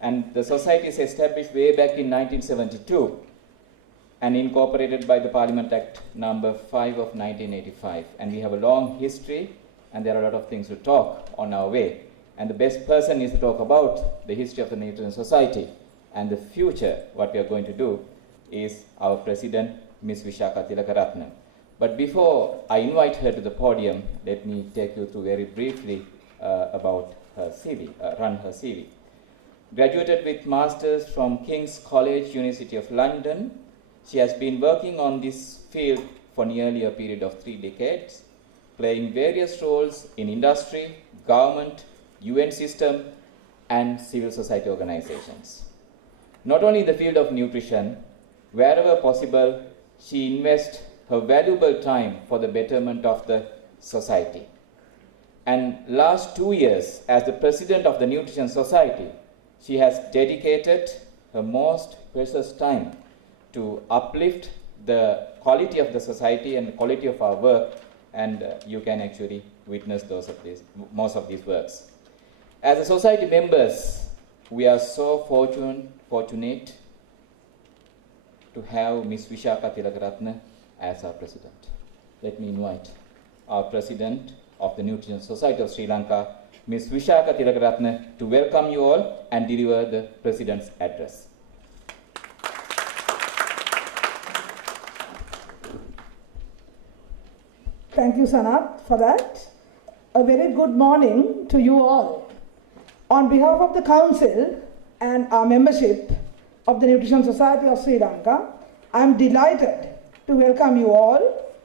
And the society is established way back in 1972 and incorporated by the Parliament Act number 5 of 1985. And we have a long history, and there are a lot of things to talk on our way. And the best person is to talk about the history of the Nutrition Society and the future. What we are going to do is our president, Ms. Vishaka Tilakaratne. But before I invite her to the podium, let me take you through very briefly about her CV, run her CV. Graduated with Masters from King's College, University of London. She has been working on this field for nearly a period of 3 decades, playing various roles in industry, government, UN system, and civil society organizations. Not only in the field of nutrition, wherever possible, she invests her valuable time for the betterment of the society. And last 2 years, as the president of the Nutrition Society, she has dedicated her most precious time to uplift the quality of the society and the quality of our work, and you can actually witness most of these works. As a society members, we are so fortunate to have Ms. Vishaka Tilakaratne as our president. Let me invite our president of the Nutrition Society of Sri Lanka, Ms. Vishaka Tilakaratne, to welcome you all and deliver the president's address. Thank you, Sanath, for that. A very good morning to you all. On behalf of the Council and our membership of the Nutrition Society of Sri Lanka, I am delighted to welcome you all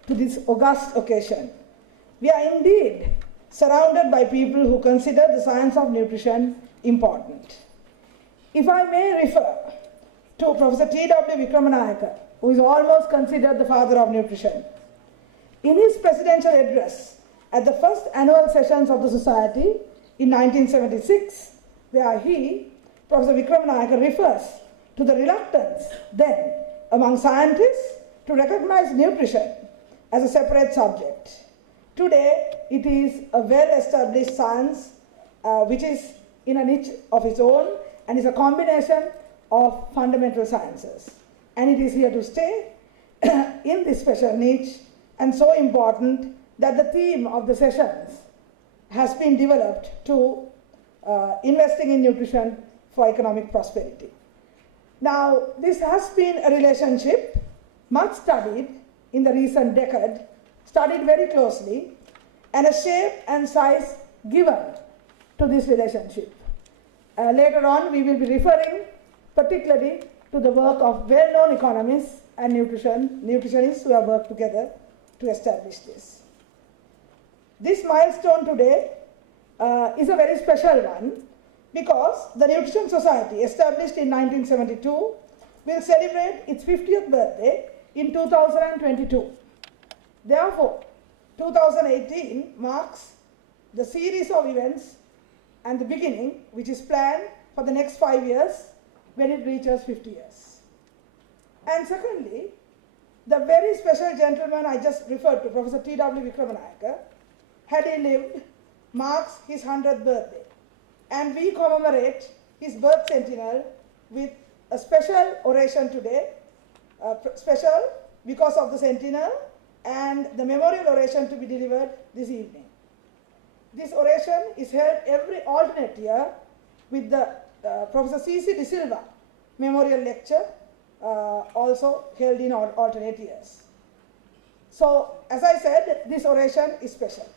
to this august occasion. We are indeed surrounded by people who consider the science of nutrition important. If I may refer to Professor T.W. Vikramanayake, who is almost considered the father of nutrition. In his presidential address at the first annual sessions of the Society in 1976, where he, Professor Vikramanayake, refers to the reluctance then among scientists to recognize nutrition as a separate subject. Today, it is a well-established science which is in a niche of its own and is a combination of fundamental sciences. And it is here to stay in this special niche, and so important that the theme of the sessions has been developed to investing in nutrition for economic prosperity. Now, this has been a relationship much studied in the recent decade, studied very closely, and a shape and size given to this relationship. Later on, we will be referring particularly to the work of well-known economists and nutritionists who have worked together to establish this. This milestone today is a very special one because the Nutrition Society, established in 1972, will celebrate its 50th birthday in 2022. Therefore, 2018 marks the series of events and the beginning, which is planned for the next 5 years when it reaches 50 years. And secondly, the very special gentleman I just referred to, Professor T.W. Vikramanayake, had he lived, marks his 100th birthday. And we commemorate his birth centennial with a special oration today, special because of the centennial, and the memorial oration to be delivered this evening. This oration is held every alternate year with the Professor C.C. De Silva memorial lecture, also held in alternate years. So, as I said, this oration is special.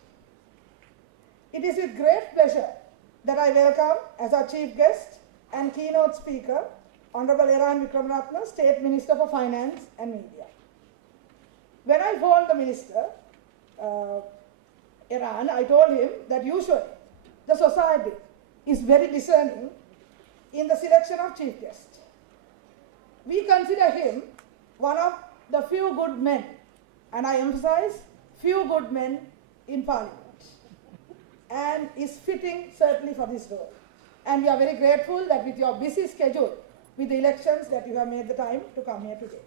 It is with great pleasure that I welcome as our chief guest and keynote speaker, Honorable Eran Wickramaratne, State Minister for Finance and Media. When I phoned the minister, Eran, I told him that usually the society is very discerning in the selection of chief guest. We consider him one of the few good men, and I emphasize few good men in Parliament, and is fitting certainly for this role. And we are very grateful that with your busy schedule, with the elections, that you have made the time to come here today.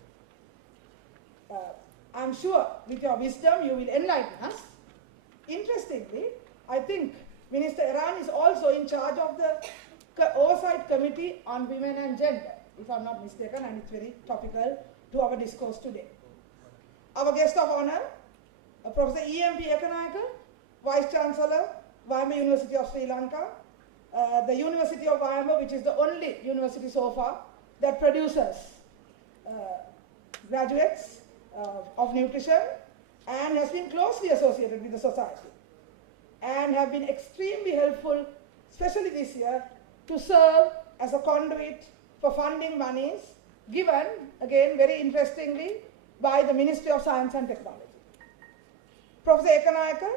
I'm sure with your wisdom you will enlighten us. Interestingly, I think Minister Eran is also in charge of the Oversight Committee on Women and Gender, if I'm not mistaken, and it's very topical to our discourse today. Our guest of honor, Professor E.M.P. Ekanayaka, Vice Chancellor, Wayanma University of Sri Lanka, the University of Wayanma, which is the only university so far that produces graduates of nutrition and has been closely associated with the society and have been extremely helpful, especially this year, to serve as a conduit for funding monies given, again very interestingly, by the Ministry of Science and Technology. Professor Ekanayaka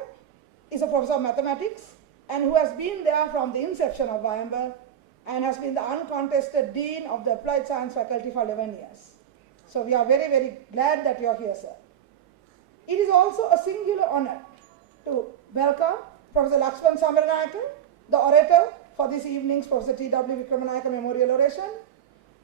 is a professor of mathematics and who has been there from the inception of Wayanma and has been the uncontested dean of the Applied Science faculty for 11 years. So we are very, very glad that you are here, sir. It is also a singular honor to welcome Professor Lakshman Samaranayaka, the orator for this evening's Professor T.W. Vikramanayaka Memorial Oration.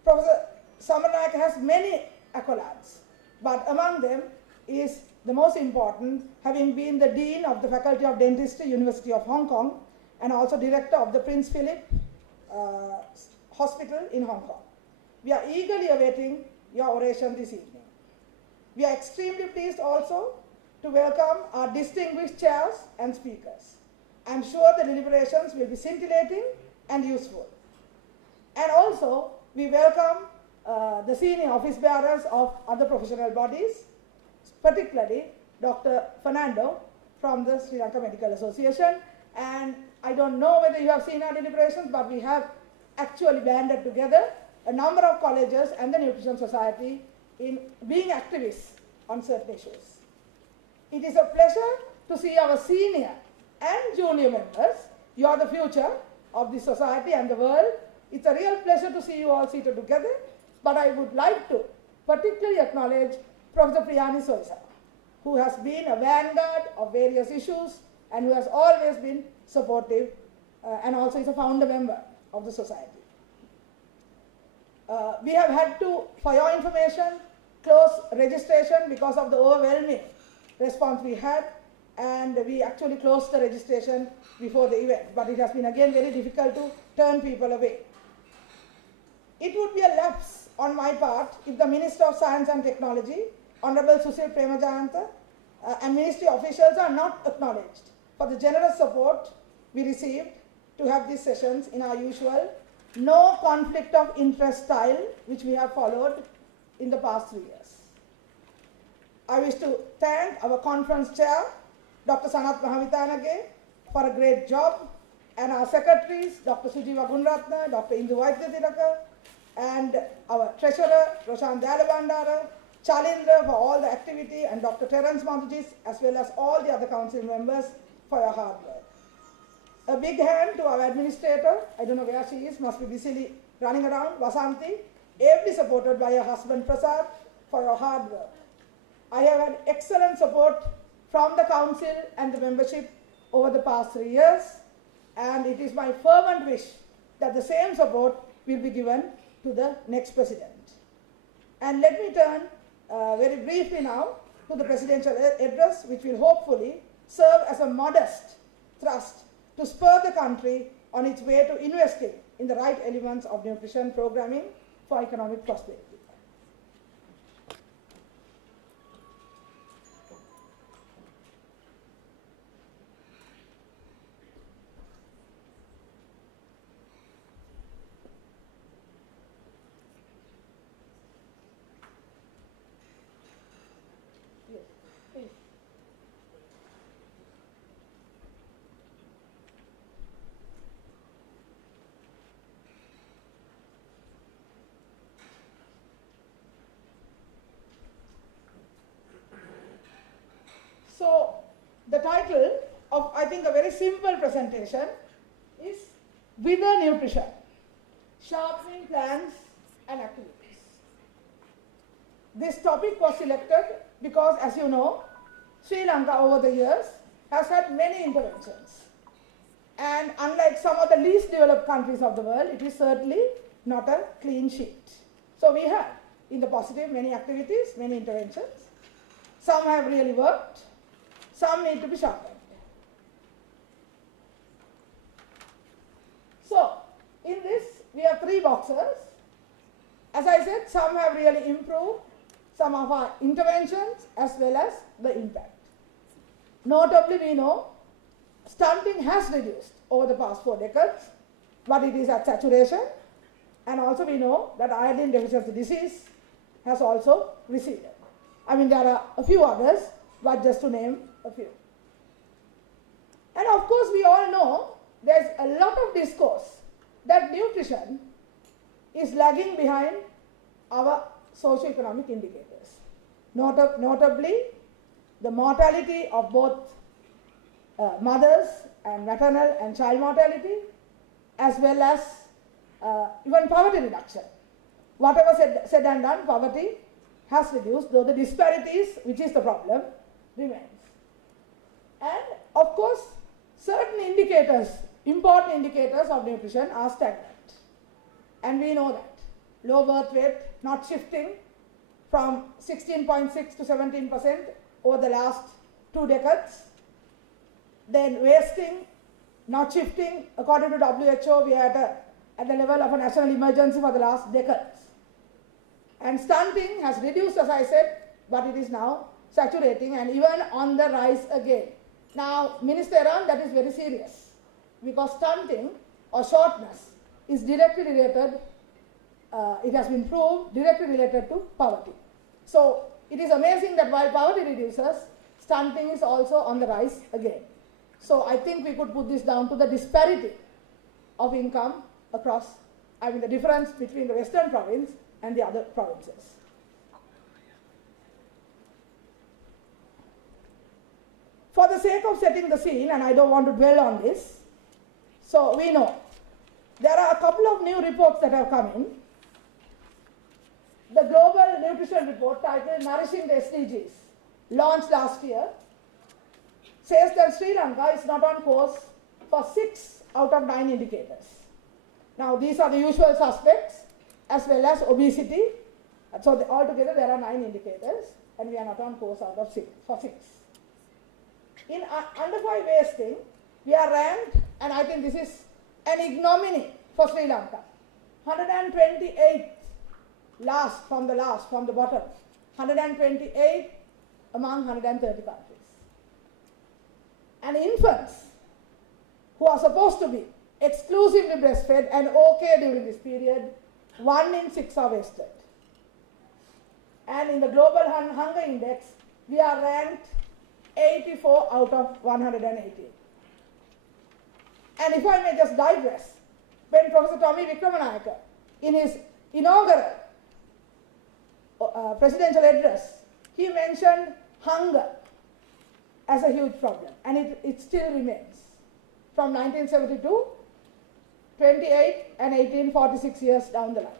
Professor Samaranayaka has many accolades, but among them is the most important, having been the Dean of the Faculty of Dentistry, University of Hong Kong, and also Director of the Prince Philip Hospital in Hong Kong. We are eagerly awaiting your oration this evening. We are extremely pleased also to welcome our distinguished chairs and speakers. I am sure the deliberations will be scintillating and useful. And also, we welcome the senior office bearers of other professional bodies, particularly Dr. Fernando from the Sri Lanka Medical Association. And I don't know whether you have seen our deliberations, but we have actually banded together a number of colleges and the Nutrition Society in being activists on certain issues. It is a pleasure to see our senior and junior members. You are the future of the society and the world. It's a real pleasure to see you all seated together, but I would like to particularly acknowledge Professor Priyani Soisa, who has been a vanguard of various issues and who has always been supportive and also is a founder member of the society. We have had to, for your information, close registration because of the overwhelming response we had, and we actually closed the registration before the event, but it has been again very difficult to turn people away. It would be a lapse on my part if the Minister of Science and Technology, Honorable Susil Premajayanta, and Ministry officials are not acknowledged for the generous support we received to have these sessions in our usual no conflict of interest style, which we have followed in the past 3 years. I wish to thank our conference chair, Dr. Sanath Mahawithanage, for a great job, and our secretaries, Dr. Sujiva Gunratna, Dr. Indu Vaidyathilaka, and our treasurer, Roshan Dalabandara, Chalindra for all the activity, and Dr. Terence Madhujis, as well as all the other council members for your hard work. A big hand to our administrator, I don't know where she is, must be busily running around, Vasanti, ably supported by her husband Prasad, for your hard work. I have had excellent support from the council and the membership over the past 3 years, and it is my fervent wish that the same support will be given to the next president. And let me turn very briefly now to the presidential address, which will hopefully serve as a modest thrust to spur the country on its way to investing in the right elements of nutrition programming for economic prosperity. So, the title of, I think, a very simple presentation is Wither Nutrition, Sharpening Plans and Activities. This topic was selected because, as you know, Sri Lanka over the years has had many interventions. And unlike some of the least developed countries of the world, it is certainly not a clean sheet. So we have, in the positive, many activities, many interventions. Some have really worked. Some need to be sharpened. So, in this, we have 3 boxes. As I said, some have really improved, some of our interventions as well as the impact. Notably, we know stunting has reduced over the past 4 decades, but it is at saturation, and also we know that iodine deficiency disease has also receded. I mean, there are a few others, but just to name a few. And of course, we all know there's a lot of discourse that nutrition is lagging behind our socioeconomic indicators. Notably, the mortality of both mothers and maternal and child mortality, as well as even poverty reduction. Whatever said and done, poverty has reduced, though the disparities, which is the problem, remains. And of course, certain indicators, important indicators of nutrition are stagnant. And we know that. Low birth weight not shifting from 16.6 to 17% over the last 2 decades. Then wasting not shifting. According to WHO, we are at the level of a national emergency for the last decades. And stunting has reduced, as I said, but it is now saturating and even on the rise again. Now, Minister Iran, that is very serious, because stunting or shortness is directly related, it has been proved, directly related to poverty. So, it is amazing that while poverty reduces, stunting is also on the rise again. So, I think we could put this down to the disparity of income across, I mean the difference between the Western province and the other provinces. For the sake of setting the scene, and I don't want to dwell on this, so we know there are a couple of new reports that have come in. The Global Nutrition Report titled Nourishing the SDGs, launched last year, says that Sri Lanka is not on course for 6 out of 9 indicators. Now, these are the usual suspects, as well as obesity. So, altogether there are 9 indicators, and we are not on course out of 6. In under 5 wasting, we are ranked, and I think this is an ignominy for Sri Lanka. 128th from the bottom. 128 among 130 countries. And infants who are supposed to be exclusively breastfed and okay during this period, 1 in 6 are wasted. And in the Global Hunger Index, we are ranked 84 out of 180. And if I may just digress, when Professor Tommy Wickramanayake, in his inaugural presidential address, he mentioned hunger as a huge problem, and it still remains. From 1972, 28 and 18, 46 years down the line.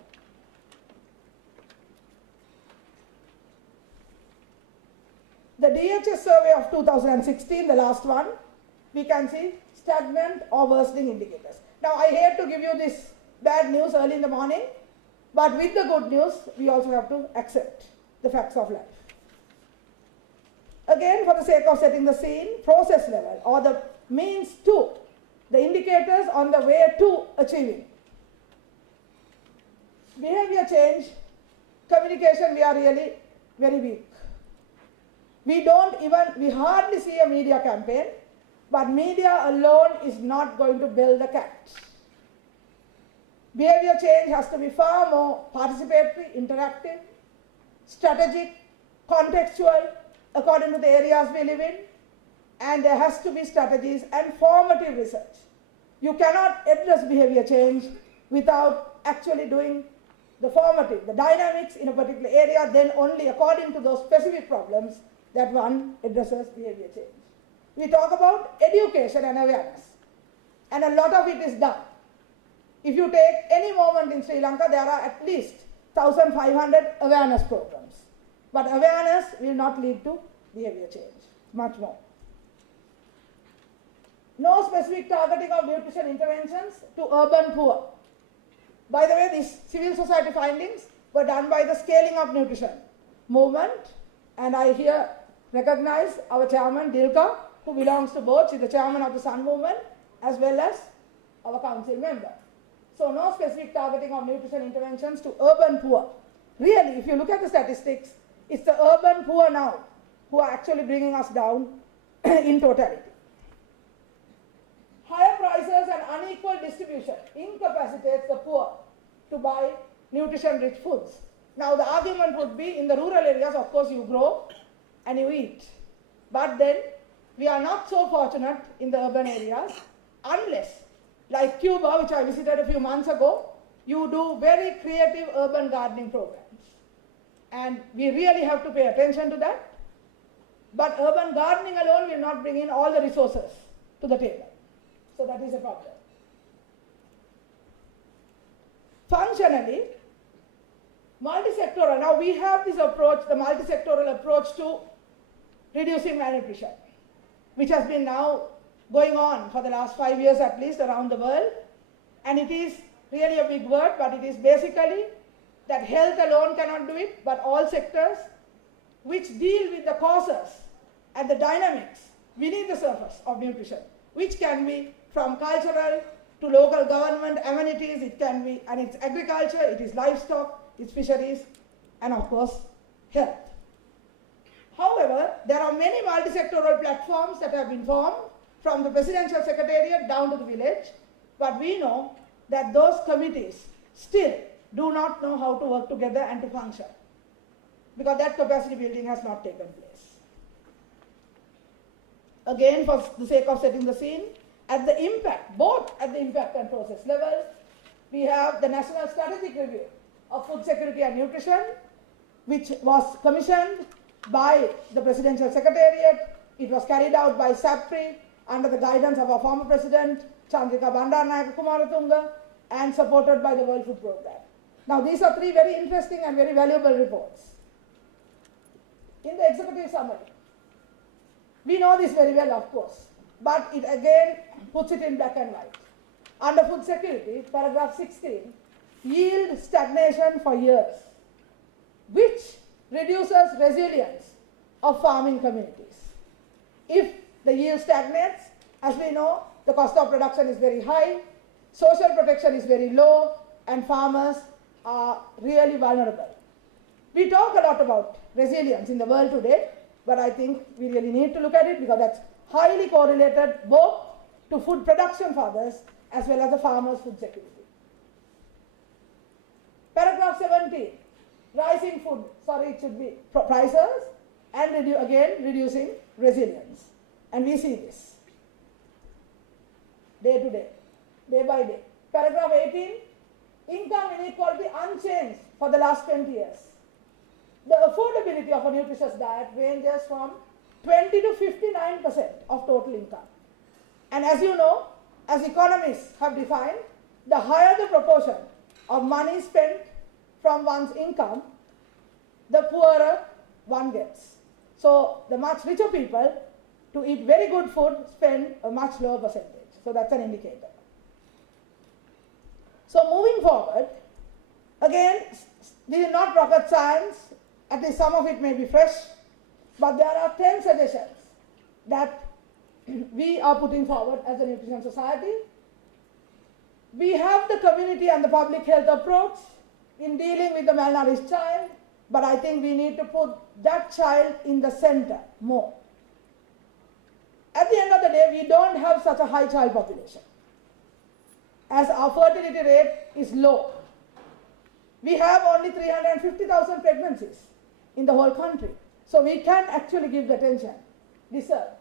The DHS survey of 2016, the last one, we can see stagnant or worsening indicators. Now, I hate to give you this bad news early in the morning, but with the good news, we also have to accept the facts of life. Again, for the sake of setting the scene, process level or the means to, the indicators on the way to achieving. Behavior change, communication, we are really very weak. We hardly see a media campaign, but media alone is not going to build the cat. Behavior change has to be far more participatory, interactive, strategic, contextual, according to the areas we live in, and there has to be strategies and formative research. You cannot address behavior change without actually doing the formative, the dynamics in a particular area, then only according to those specific problems that one addresses behavior change. We talk about education and awareness, and a lot of it is done. If you take any moment in Sri Lanka, there are at least 1,500 awareness programs. But awareness will not lead to behavior change, much more. No specific targeting of nutrition interventions to urban poor. By the way, these civil society findings were done by the Scaling Up Nutrition movement, and I here recognize our chairman, Dilka, who belongs to both. She's the chairman of the Sun movement, as well as our council member. So no specific targeting of nutrition interventions to urban poor. Really, if you look at the statistics, it's the urban poor now who are actually bringing us down in totality. Higher prices and unequal distribution incapacitates the poor to buy nutrition-rich foods. Now the argument would be, in the rural areas, of course, you grow and you eat. But then we are not so fortunate in the urban areas unless, like Cuba, which I visited a few months ago, you do very creative urban gardening programs. And we really have to pay attention to that. But urban gardening alone will not bring in all the resources to the table. So that is a problem. Functionally, multi-sectoral. Now we have this approach, the multi-sectoral approach to reducing malnutrition, which has been now going on for the last 5 years at least around the world. And it is really a big word, but it is basically that health alone cannot do it, but all sectors which deal with the causes and the dynamics beneath the surface of nutrition, which can be from cultural to local government amenities, it can be, and it's agriculture, it is livestock, it's fisheries, and of course, health. However, there are many multi-sectoral platforms that have been formed from the Presidential Secretariat down to the village, but we know that those committees still do not know how to work together and to function, because that capacity building has not taken place. Again, for the sake of setting the scene, at the impact, both at the impact and process level, we have the National Strategic Review of Food Security and Nutrition, which was commissioned by the Presidential Secretariat. It was carried out by SAPRI under the guidance of our former President, Chandrika Bandaranaike Kumaratunga, and supported by the World Food Programme. Now, these are three very interesting and very valuable reports. In the executive summary, we know this very well, of course, but it again puts it in black and white. Under food security, paragraph 16, yield stagnation for years, which reduces resilience of farming communities. If the yield stagnates, as we know, the cost of production is very high, social protection is very low, and farmers are really vulnerable. We talk a lot about resilience in the world today, but I think we really need to look at it because that's highly correlated both to food production for others as well as the farmers' food security. Paragraph 17, rising food, it should be prices and again reducing resilience. And we see this day to day, day by day. Paragraph 18, income inequality unchanged for the last 20 years. The affordability of a nutritious diet ranges from 20 to 59% of total income. And as you know, as economists have defined, the higher the proportion of money spent from one's income, the poorer one gets. So the much richer people, to eat very good food, spend a much lower percentage. So that's an indicator. So moving forward, again, this is not rocket science, at least some of it may be fresh, but there are 10 suggestions that we are putting forward as a Nutrition Society. We have the community and the public health approach in dealing with the malnourished child, but I think we need to put that child in the center more. At the end of the day, we don't have such a high child population, as our fertility rate is low. We have only 350,000 pregnancies in the whole country. So we can actually give the attention deserved.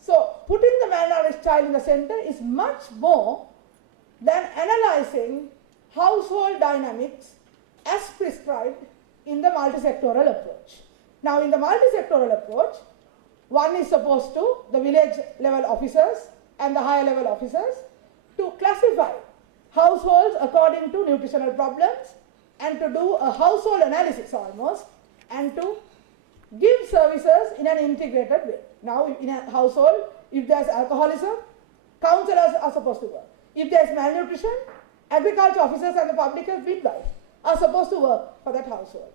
So putting the malnourished child in the center is much more than analyzing household dynamics as prescribed in the multi-sectoral approach. Now in the multi-sectoral approach, one is supposed to, the village level officers and the higher level officers, to classify households according to nutritional problems and to do a household analysis almost and to give services in an integrated way. Now in a household, if there's alcoholism, counselors are supposed to work. If there's malnutrition, agriculture officers and the public health midwife are supposed to work for that household.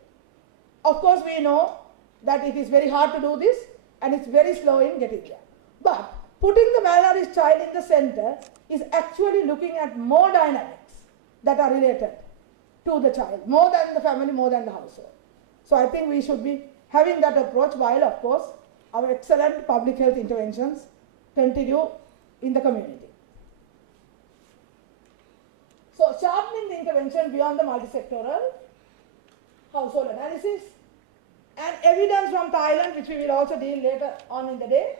Of course, we know that it is very hard to do this and it's very slow in getting there. But putting the malnourished child in the center is actually looking at more dynamics that are related to the child, more than the family, more than the household. So I think we should be having that approach, while of course our excellent public health interventions continue in the community. So sharpening the intervention beyond the multisectoral household analysis and evidence from Thailand, which we will also deal later on in the day,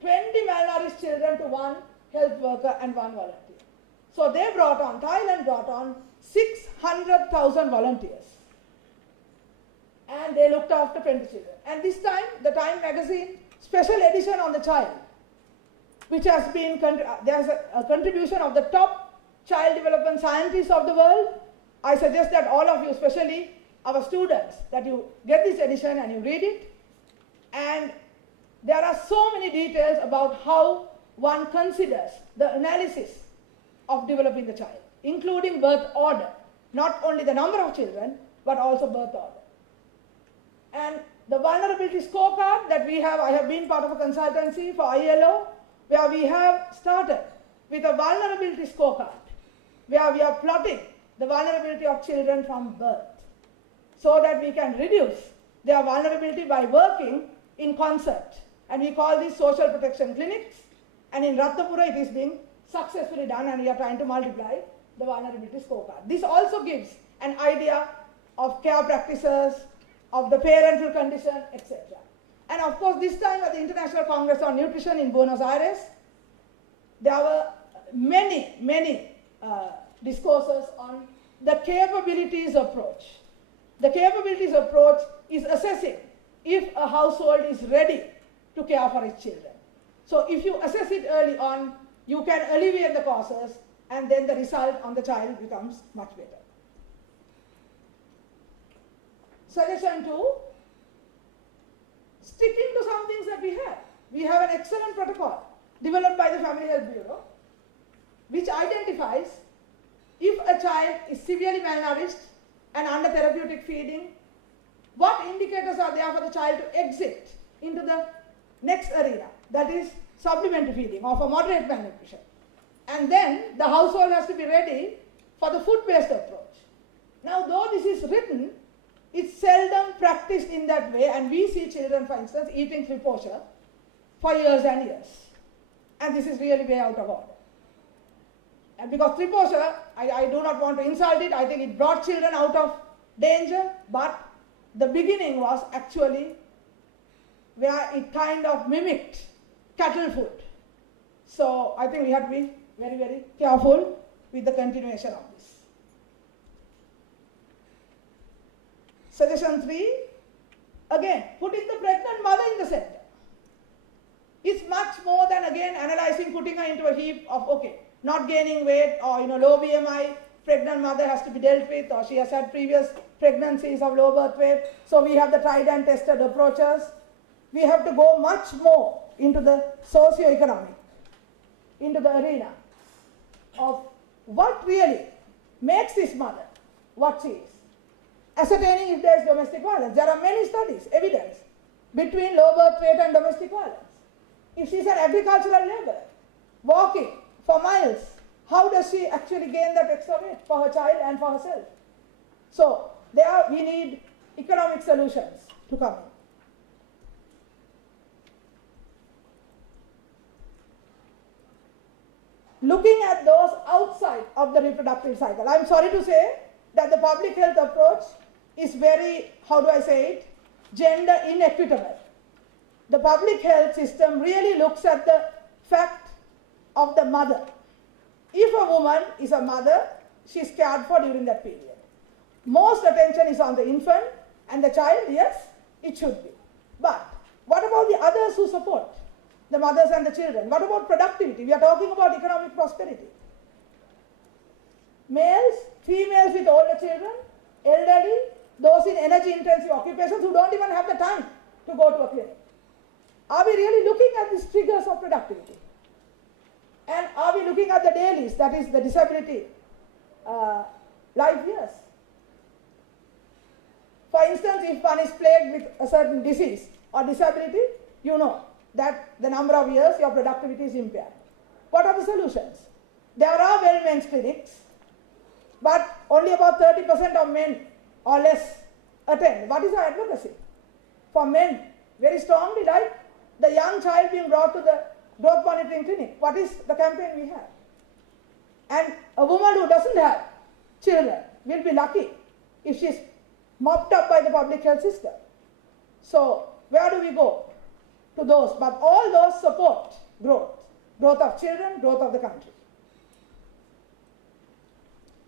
20 malnourished children to 1 health worker and 1 volunteer. So they Thailand brought on 600,000 volunteers. And they looked after 20 children. And this time, the Time magazine special edition on the child, which has been, there's a contribution of the top child development scientists of the world. I suggest that all of you, especially our students, that you get this edition and you read it. And there are so many details about how one considers the analysis of developing the child, including birth order, not only the number of children, but also birth order. And the vulnerability scorecard that we have, I have been part of a consultancy for ILO, where we have started with a vulnerability scorecard, where we are plotting the vulnerability of children from birth, so that we can reduce their vulnerability by working in concert. And we call these social protection clinics. And in Ratnapura, it is being successfully done, and we are trying to multiply the vulnerability scorecard. This also gives an idea of care practices, of the parental condition, etc. And of course, this time at the International Congress on Nutrition in Buenos Aires, there were many discourses on the capabilities approach. The capabilities approach is assessing if a household is ready to care for its children. So if you assess it early on, you can alleviate the causes, and then the result on the child becomes much better. Suggestion 2, sticking to some things that we have. We have an excellent protocol developed by the Family Health Bureau, which identifies if a child is severely malnourished and under therapeutic feeding, what indicators are there for the child to exit into the next arena, that is supplementary feeding or for moderate malnutrition. And then the household has to be ready for the food-based approach. Now, though this is written, it's seldom practiced in that way, and we see children, for instance, eating triposha for years and years. And this is really way out of order. And because triposha, I do not want to insult it, I think it brought children out of danger, but the beginning was actually where it kind of mimicked cattle food. So I think we have to be very careful with the continuation of this. Suggestion 3, again, putting the pregnant mother in the center. It's much more than, again, analyzing, putting her into a heap of, okay, not gaining weight or, low BMI, pregnant mother has to be dealt with, or she has had previous pregnancies of low birth weight. So we have the tried and tested approaches. We have to go much more into the socio-economic, into the arena of what really makes this mother what she is. Ascertaining if there is domestic violence. There are many studies, evidence, between low birth weight and domestic violence. If she is an agricultural laborer, walking for miles, how does she actually gain that extra weight for her child and for herself? So, there we need economic solutions to come in. Looking at those outside of the reproductive cycle. I am sorry to say that the public health approach is very, how do I say it, gender inequitable. The public health system really looks at the fact of the mother. If a woman is a mother, she is cared for during that period. Most attention is on the infant and the child, yes, it should be. But what about the others who support the mothers and the children? What about productivity? We are talking about economic prosperity. Males, females with older children, elderly, those in energy-intensive occupations who don't even have the time to go to a clinic. Are we really looking at these triggers of productivity? And are we looking at the dailies, that is the disability life years? For instance, if one is plagued with a certain disease or disability, you know that the number of years your productivity is impaired. What are the solutions? There are well-meant clinics but only about 30% of men or less attend. What is our advocacy? For men, very strongly, like the young child being brought to the growth monitoring clinic. What is the campaign we have? And a woman who doesn't have children will be lucky if she's mopped up by the public health system. So where do we go? To those, but all those support growth of children, growth of the country.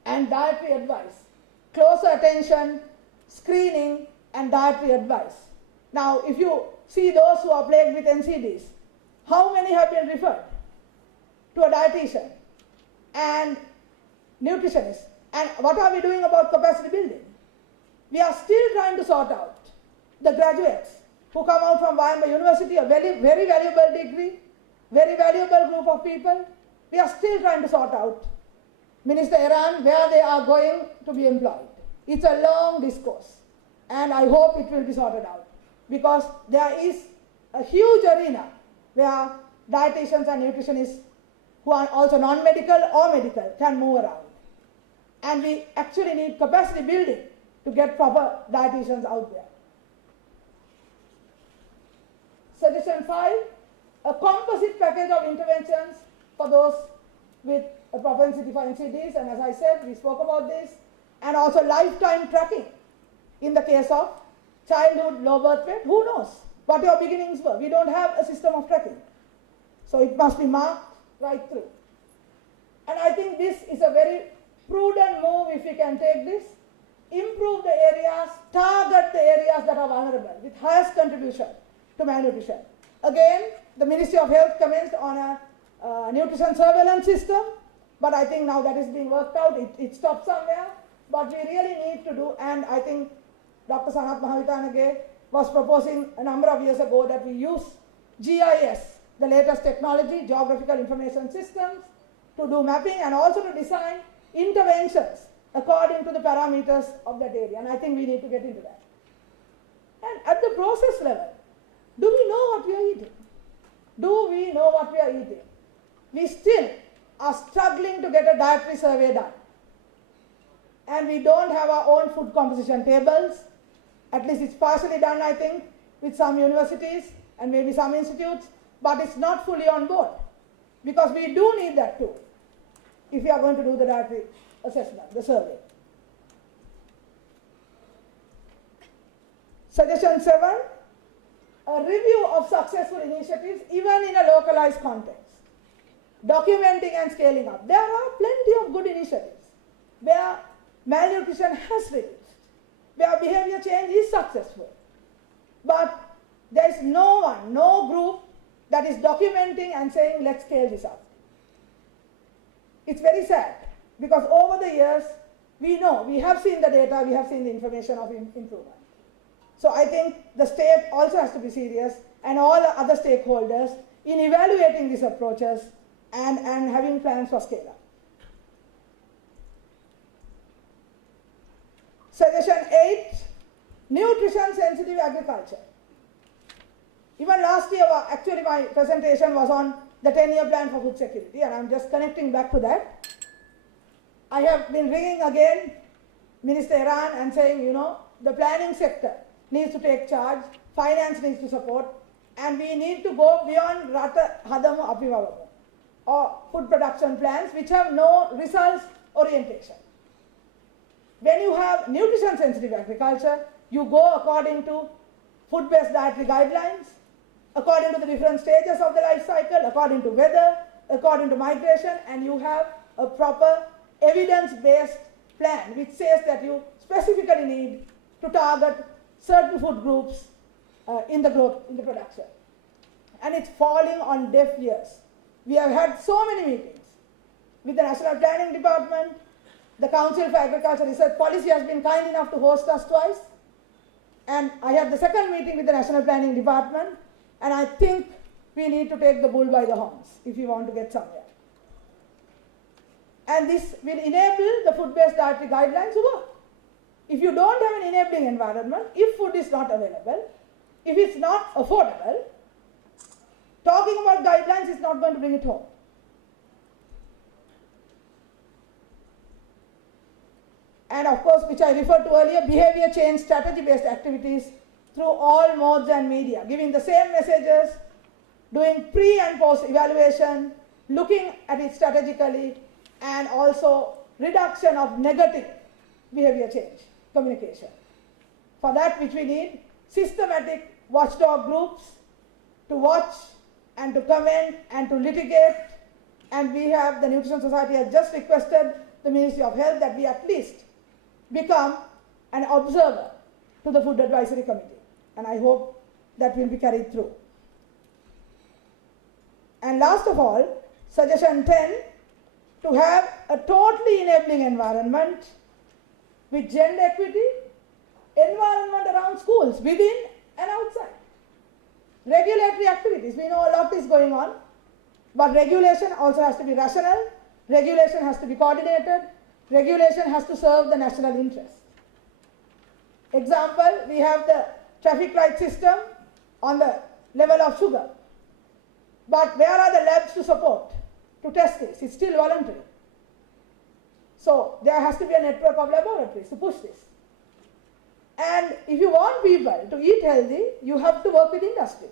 And dietary advice, closer attention, screening and dietary advice. Now if you see those who are plagued with NCDs, how many have been referred to a dietitian and nutritionist? And what are we doing about capacity building? We are still trying to sort out the graduates who come out from Wayamba University, a very, very valuable degree, very valuable group of people. We are still trying to sort out, Minister Iran, where they are going to be employed. It's a long discourse, and I hope it will be sorted out, because there is a huge arena where dietitians and nutritionists who are also non-medical or medical can move around. And we actually need capacity building to get proper dietitians out there. Suggestion 5, a composite package of interventions for those with a propensity for NCDs, and as I said, we spoke about this, and also lifetime tracking in the case of childhood low birth weight. Who knows what your beginnings were? We don't have a system of tracking. So it must be marked right through. And I think this is a very prudent move if we can take this, improve the areas, target the areas that are vulnerable with highest contribution to malnutrition. Again, the Ministry of Health commenced on a nutrition surveillance system, but I think now that is being worked out. It stopped somewhere, but we really need to do, and I think Dr. Sanath Mahawithanage was proposing a number of years ago that we use GIS, the latest technology, geographical information systems, to do mapping and also to design interventions according to the parameters of that area, and I think we need to get into that. And at the process level, do we know what we are eating? Do we know what we are eating? We still are struggling to get a dietary survey done. And we don't have our own food composition tables. At least it's partially done, I think, with some universities and maybe some institutes, but it's not fully on board, because we do need that too if we are going to do the dietary assessment, the survey. Suggestion 7, a review of successful initiatives even in a localized context. Documenting and scaling up. There are plenty of good initiatives where malnutrition has reduced, where behavior change is successful. But there is no one, no group that is documenting and saying, let's scale this up. It's very sad, because over the years, we know, we have seen the data, we have seen the information of improvement. So I think the state also has to be serious, and all the other stakeholders, in evaluating these approaches and having plans for scale up. Suggestion 8, nutrition sensitive agriculture. Even last year, actually my presentation was on the 10-year plan for food security, and I'm just connecting back to that. I have been ringing again Minister Iran and saying, you know, the planning sector needs to take charge, finance needs to support, and we need to go beyond Rata Hadamu Apivavamu, or food production plans which have no results orientation. When you have nutrition sensitive agriculture, you go according to food-based dietary guidelines, according to the different stages of the life cycle, according to weather, according to migration, and you have a proper evidence-based plan which says that you specifically need to target certain food groups in the growth, in the production. And it's falling on deaf ears. We have had so many meetings with the National Planning Department. The Council for Agriculture Research Policy has been kind enough to host us twice. And I had the second meeting with the National Planning Department, and I think we need to take the bull by the horns if we want to get somewhere. And this will enable the food-based dietary guidelines to work. If you don't have an enabling environment, if food is not available, if it's not affordable, talking about guidelines is not going to bring it home. and of course, which I referred to earlier, behavior change strategy-based activities through all modes and media, giving the same messages, doing pre and post evaluation, looking at it strategically, and also reduction of negative behavior change communication. For that which we need systematic watchdog groups to watch and to comment and to litigate, and we have, the Nutrition Society has just requested the Ministry of Health that we at least become an observer to the Food Advisory Committee, and I hope that will be carried through. And last of all, suggestion 10, to have a totally enabling environment with gender equity, environment around schools, within and outside. Regulatory activities, we know a lot is going on, but regulation also has to be rational, regulation has to be coordinated, regulation has to serve the national interest. Example, we have the traffic light system on the level of sugar, but where are the labs to support, to test this? It's still voluntary. So there has to be a network of laboratories to push this. And if you want people to eat healthy, you have to work with industry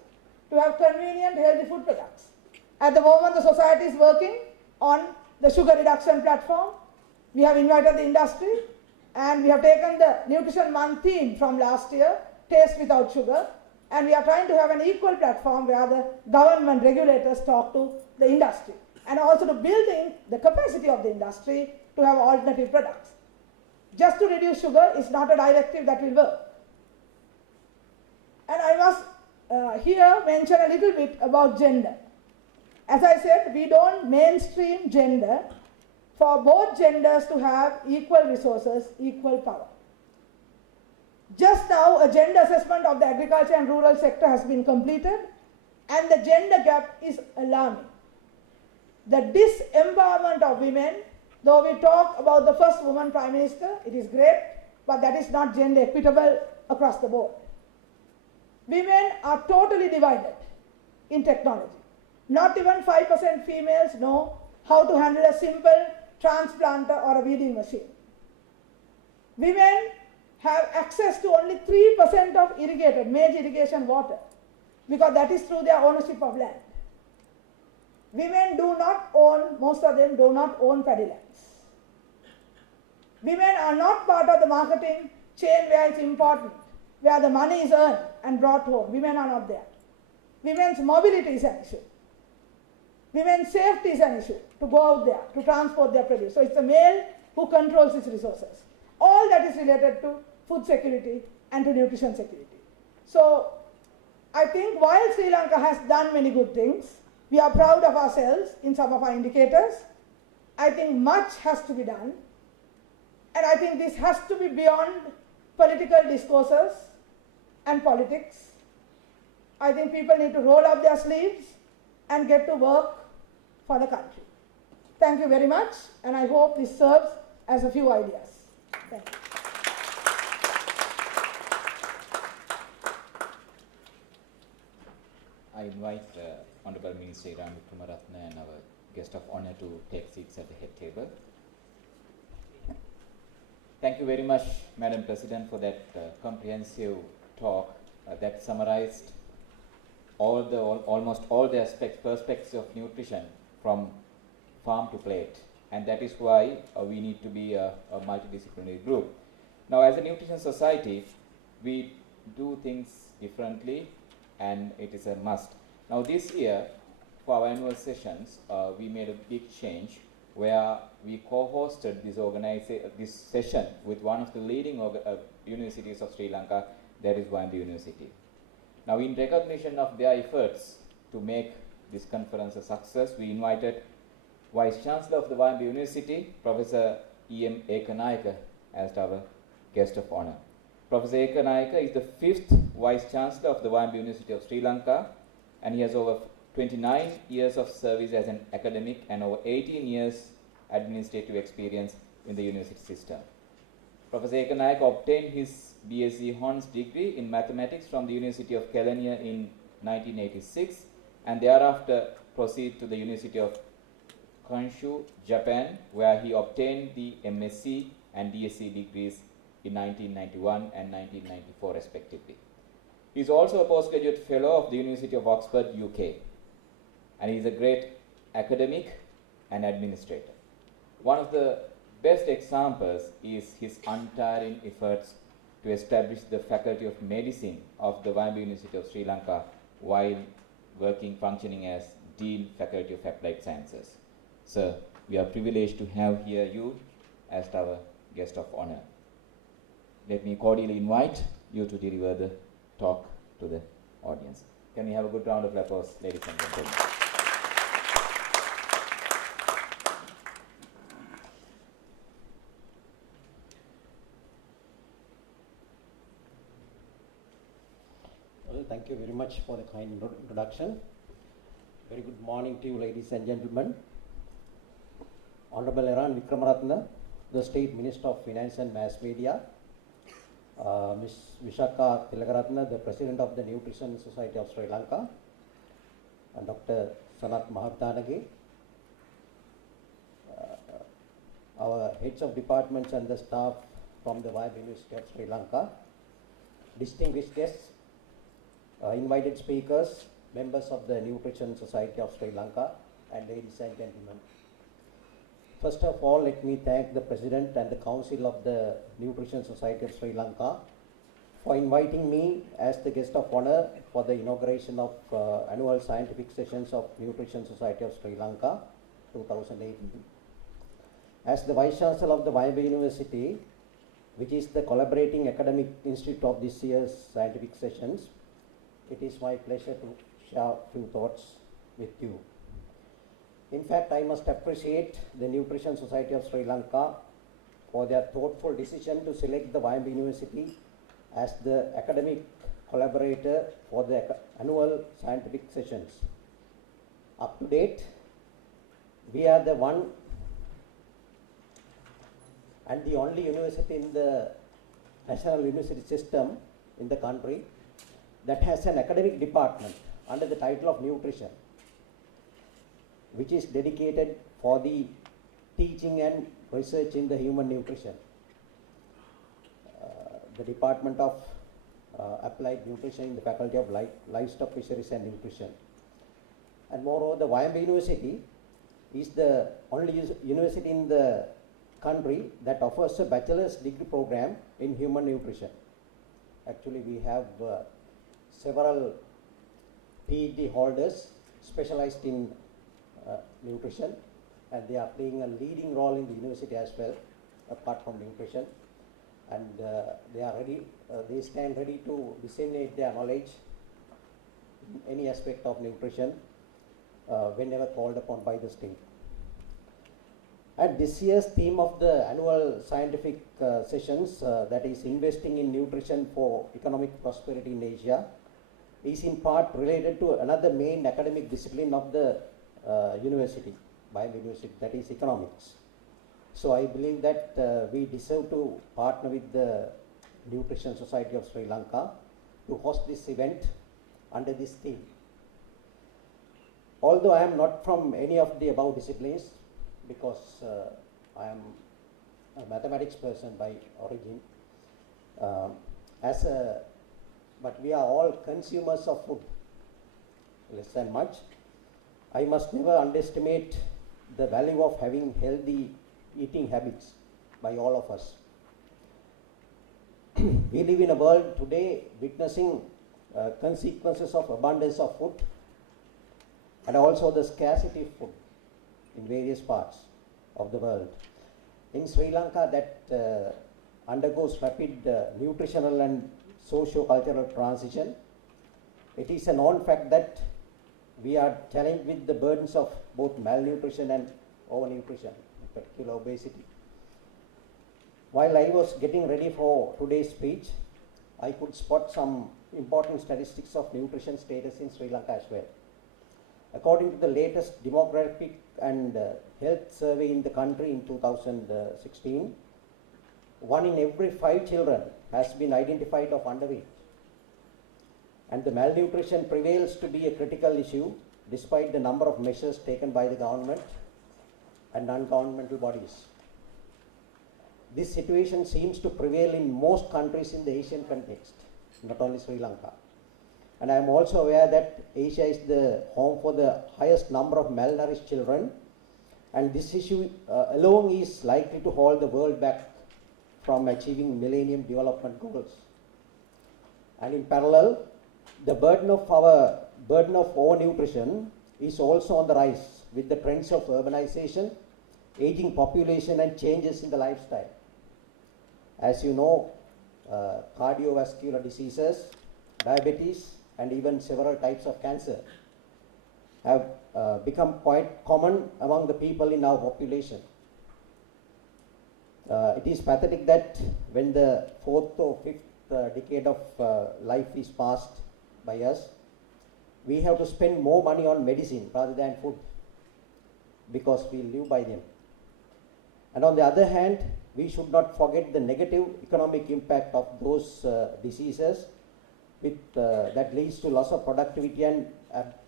to have convenient, healthy food products. At the moment, the society is working on the sugar reduction platform. We have invited the industry, and we have taken the Nutrition Month theme from last year, Taste Without Sugar, and we are trying to have an equal platform where the government regulators talk to the industry, and also to building the capacity of the industry to have alternative products. Just to reduce sugar is not a directive that will work. And I must here mention a little bit about gender. As I said, we don't mainstream gender for both genders to have equal resources, equal power. Just now, a gender assessment of the agriculture and rural sector has been completed, and the gender gap is alarming. The disempowerment of women, though we talk about the first woman Prime Minister, it is great, but that is not gender equitable across the board. Women are totally divided in technology. Not even 5% females know how to handle a simple transplanter or a weeding machine. Women have access to only 3% of irrigated, major irrigation water, because that is through their ownership of land. Women do not own, most of them do not own paddy lands. Women are not part of the marketing chain where it's important, where the money is earned and brought home. Women are not there. Women's mobility is an issue. Women's safety is an issue to go out there, to transport their produce. So it's the male who controls its resources. All that is related to food security and to nutrition security. So I think while Sri Lanka has done many good things, we are proud of ourselves in some of our indicators. I think much has to be done. And I think this has to be beyond political discourses and politics. I think people need to roll up their sleeves and get to work for the country. Thank you very much, and I hope this serves as a few ideas. Thank you. I invite Honorable Minister Ram Vikramaratne and our guest of honor to take seats at the head table. Thank you very much, Madam President, for that comprehensive talk that summarized almost all the perspectives of nutrition from farm to plate, and that is why we need to be a multidisciplinary group. Now, as a nutrition society, we do things differently, and it is a must. Now, this year, for our annual sessions, we made a big change where we co-hosted this session with one of the leading universities of Sri Lanka, that is YMB University. Now, in recognition of their efforts to make this conference a success, we invited Vice Chancellor of the YMB University, Professor E.M. Ekanayaka, as our guest of honor. Professor Ekanayaka is the 5th Vice Chancellor of the YMB University of Sri Lanka, and he has over 29 years of service as an academic and over 18 years administrative experience in the university system. Professor Ekanayaka obtained his BSc Hons degree in mathematics from the University of Kelaniya in 1986, and thereafter proceeded to the University of Kyushu, Japan, where he obtained the MSc and DSc degrees in 1991 and 1994 respectively. He is also a postgraduate fellow of the University of Oxford, UK, and he is a great academic and administrator. One of the best examples is his untiring efforts to establish the Faculty of Medicine of the Vajayana University of Sri Lanka while functioning as Dean, Faculty of Applied Sciences. Sir, we are privileged to have here you as our guest of honor. Let me cordially invite you to deliver the talk to the audience. Can we have a good round of applause, ladies and gentlemen? Well, thank you very much for the kind introduction. Very good morning to you, ladies and gentlemen. Honorable Iran Vikramaratne, the State Minister of Finance and Mass Media, Ms. Vishaka Tilagaratne, the President of the Nutrition Society of Sri Lanka, and Dr. Sanath Mahawithanage, our heads of departments and the staff from the Vajayana University of Sri Lanka, distinguished guests, invited speakers, members of the Nutrition Society of Sri Lanka, and ladies and gentlemen. First of all, let me thank the President and the Council of the Nutrition Society of Sri Lanka for inviting me as the guest of honor for the inauguration of annual scientific sessions of Nutrition Society of Sri Lanka 2018. As the Vice Chancellor of the Vajayana University, which is the collaborating academic institute of this year's scientific sessions, it is my pleasure to share a few thoughts with you. In fact, I must appreciate the Nutrition Society of Sri Lanka for their thoughtful decision to select the Vajayana University as the academic collaborator for the annual scientific sessions. Up to date, we are the one and the only university in the national university system in the country that has an academic department under the title of nutrition, which is dedicated for the teaching and research in the human nutrition. The Department of Applied Nutrition in the Faculty of Livestock, Fisheries and Nutrition. And moreover, the Vajayana University is the only university in the country that offers a bachelor's degree program in human nutrition. Actually, we have several PhD holders specialized in nutrition, and they are playing a leading role in the university as well, apart from nutrition. And they are ready, they stand ready to disseminate their knowledge in any aspect of nutrition whenever called upon by the state. And this year's theme of the annual scientific sessions, that is investing in nutrition for economic prosperity in Asia, is in part related to another main academic discipline of the university, Vajayana University, that is economics. So I believe that we deserve to partner with the Nutrition Society of Sri Lanka to host this event under this theme. Although I am not from any of the above disciplines, because I am a mathematics person by origin, but we are all consumers of food, less than much. I must never underestimate the value of having healthy eating habits by all of us. We live in a world today witnessing consequences of abundance of food and also the scarcity of food in various parts of the world. In Sri Lanka, that undergoes rapid nutritional and socio-cultural transition, it is a known fact that we are challenged with the burdens of both malnutrition and overnutrition, in particular obesity. While I was getting ready for today's speech, I could spot some important statistics of nutrition status in Sri Lanka as well. According to the latest demographic and health survey in the country in 2016, 1 in every 5 children has been identified of underweight. And the malnutrition prevails to be a critical issue despite the number of measures taken by the government and non-governmental bodies. this situation seems to prevail in most countries in the Asian context, not only Sri Lanka. And I am also aware that Asia is the home for the highest number of malnourished children, and this issue alone is likely to hold the world back from achieving Millennium Development Goals. And in parallel, the burden of overnutrition is also on the rise with the trends of urbanization, aging population, and changes in the lifestyle. As you know, cardiovascular diseases, diabetes, and even several types of cancer have become quite common among the people in our population. It is pathetic that when the fourth or fifth decade of life is passed by us, we have to spend more money on medicine rather than food because we live by them. And on the other hand, we should not forget the negative economic impact of those diseases that leads to loss of productivity and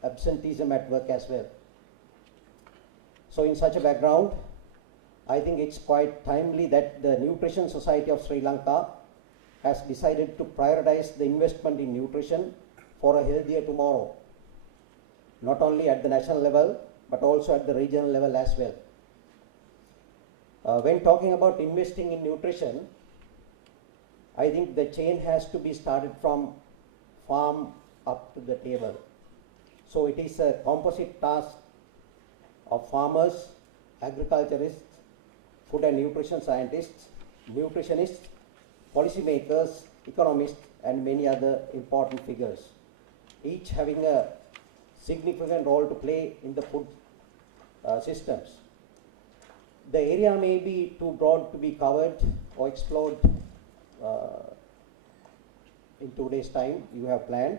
absenteeism at work as well. So in such a background, I think it's quite timely that the Nutrition Society of Sri Lanka has decided to prioritize the investment in nutrition for a healthier tomorrow, not only at the national level, but also at the regional level as well. When talking about investing in nutrition, I think the chain has to be started from farm up to the table. So it is a composite task of farmers, agriculturists, food and nutrition scientists, nutritionists, policymakers, economists, and many other important figures, each having a significant role to play in the food systems. The area may be too broad to be covered or explored in 2 days' time you have planned,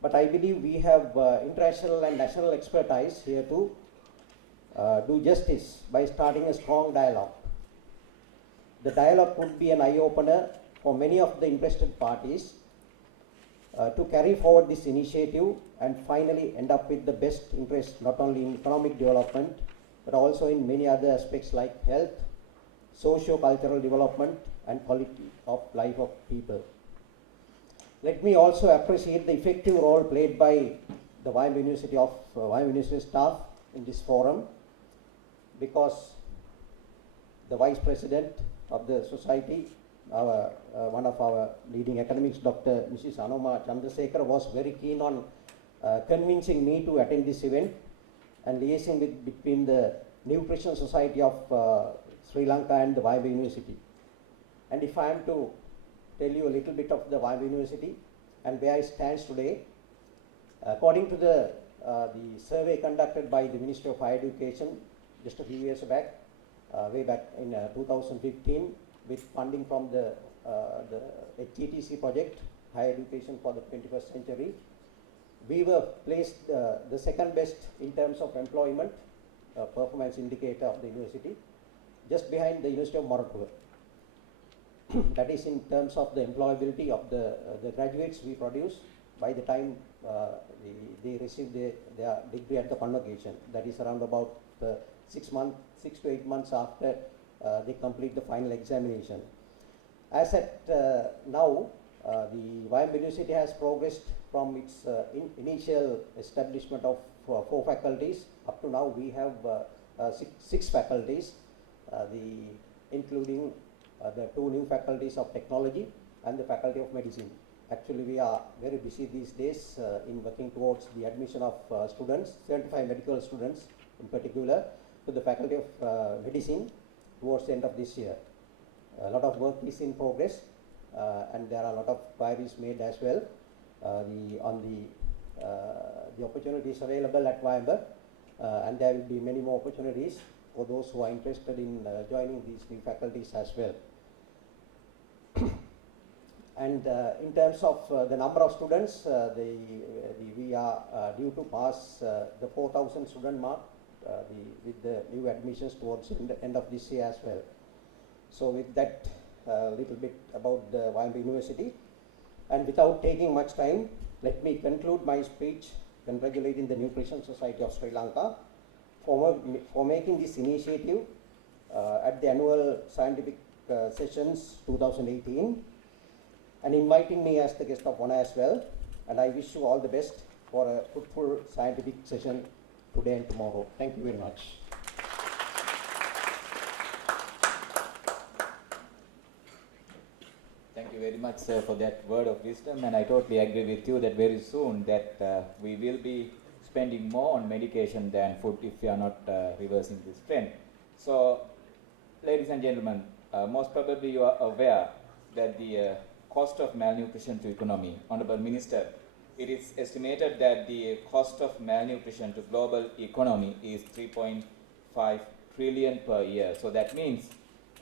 but I believe we have international and national expertise here to do justice by starting a strong dialogue. The dialogue would be an eye-opener for many of the interested parties to carry forward this initiative and finally end up with the best interest not only in economic development but also in many other aspects like health, socio-cultural development, and quality of life of people. Let me also appreciate the effective role played by the University staff in this forum, because the Vice President of the Society, one of our leading academics, Dr. Mrs. Anoma Chandrasekhar, was very keen on convincing me to attend this event and liaising between the Nutrition Society of Sri Lanka and the Vayamba University. And if I am to tell you a little bit of the Vayamba University and where it stands today, according to the survey conducted by the Ministry of Higher Education just a few years back, way back in 2015, with funding from the HGTC project, Higher Education for the 21st Century, we were placed the second best in terms of employment performance indicator of the university, just behind the University of Moratuwa. That is in terms of the employability of the graduates we produce by the time they receive their degree at the convocation. That is around about 6 to 8 months after they complete the final examination. As at now, the Vayamba University has progressed from its initial establishment of 4 faculties. Up to now, we have 6 faculties, including the 2 new faculties of technology and the faculty of medicine. Actually, we are very busy these days in working towards the admission of students, 75 medical students in particular, to the faculty of medicine towards the end of this year. A lot of work is in progress, and there are a lot of queries made as well on the opportunities available at Vayamba, and there will be many more opportunities for those who are interested in joining these new faculties as well. And in terms of the number of students, we are due to pass the 4,000 student mark with the new admissions towards the end of this year as well. So with that little bit about the Vayamba University, and without taking much time, let me conclude my speech congratulating the Nutrition Society of Sri Lanka for making this initiative at the annual scientific Sessions 2018 and inviting me as the guest of honor as well. And I wish you all the best for a fruitful scientific session today and tomorrow. Thank you very much. Thank you very much, sir, for that word of wisdom, and I totally agree with you that very soon that we will be spending more on medication than food if we are not reversing this trend. So, ladies and gentlemen, most probably you are aware that the cost of malnutrition to economy, Honorable Minister, it is estimated that the cost of malnutrition to global economy is 3.5 trillion per year. So that means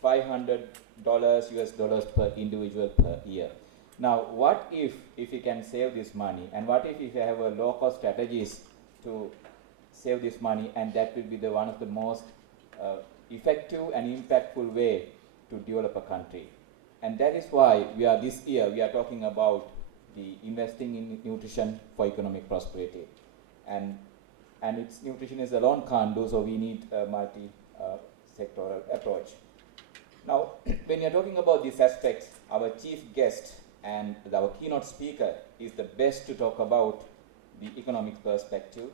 $500 US dollars per individual per year. Now, what if we can save this money, and what if we have a low-cost strategies to save this money, and that will be the one of the most effective and impactful way to develop a country. And that is why we are this year we are talking about the investing in nutrition for economic prosperity, and its nutrition is alone can't do, so we need a multi-sectoral approach. Now, when you are talking about these aspects, our chief guest and our keynote speaker is the best to talk about the economic perspective,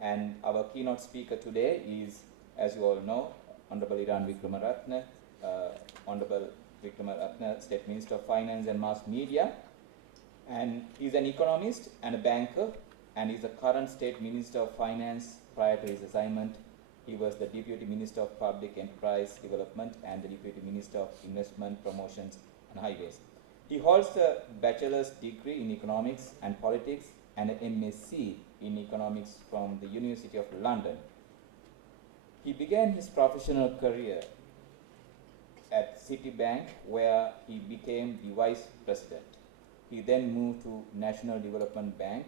and our keynote speaker today is, as you all know, Honorable Iran Wickramaratne, Honorable Wickramaratne, State Minister of Finance and Mass Media, and he's an economist and a banker, and he's the current State Minister of Finance. Prior to his assignment, he was the Deputy Minister of Public Enterprise Development and the Deputy Minister of Investment, Promotions and Highways. He holds a bachelor's degree in economics and politics and an MSc in economics from the University of London. He began his professional career at Citibank, where he became the vice president. He then moved to National Development Bank,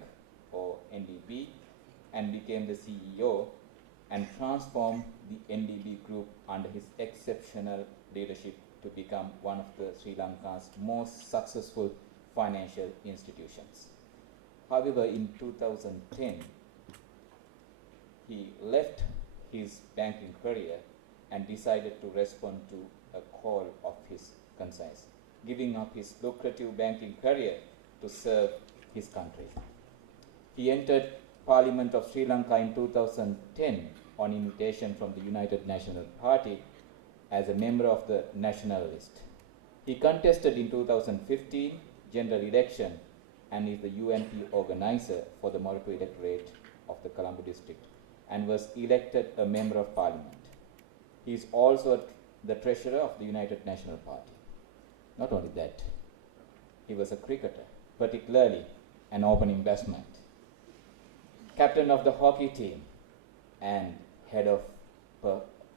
or NDB, and became the CEO and transformed the NDB group under his exceptional leadership to become one of the Sri Lanka's most successful financial institutions. However, in 2010, he left his banking career and decided to respond to a call of his conscience, giving up his lucrative banking career to serve his country. He entered Parliament of Sri Lanka in 2010 on invitation from the United National Party as a member of the Nationalist. He contested in 2015 general election and is the UNP organizer for the Morutu electorate of the Colombo district and was elected a member of Parliament. He is also the treasurer of the United National Party. Not only that, he was a cricketer, particularly an opening batsman, captain of the hockey team, and head of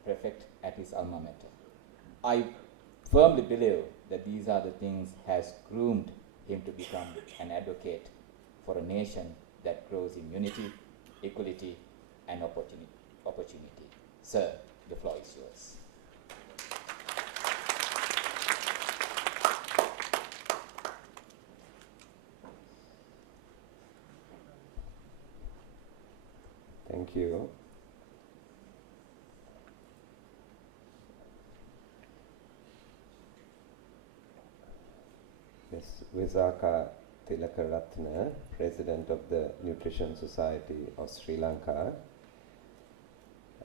prefect at his alma mater. I firmly believe that these are the things has groomed him to become an advocate for a nation that grows in unity, equality, and opportunity. Sir, the floor is yours. Thank you. Yes, Visakha Tilakaratne, President of the Nutrition Society of Sri Lanka,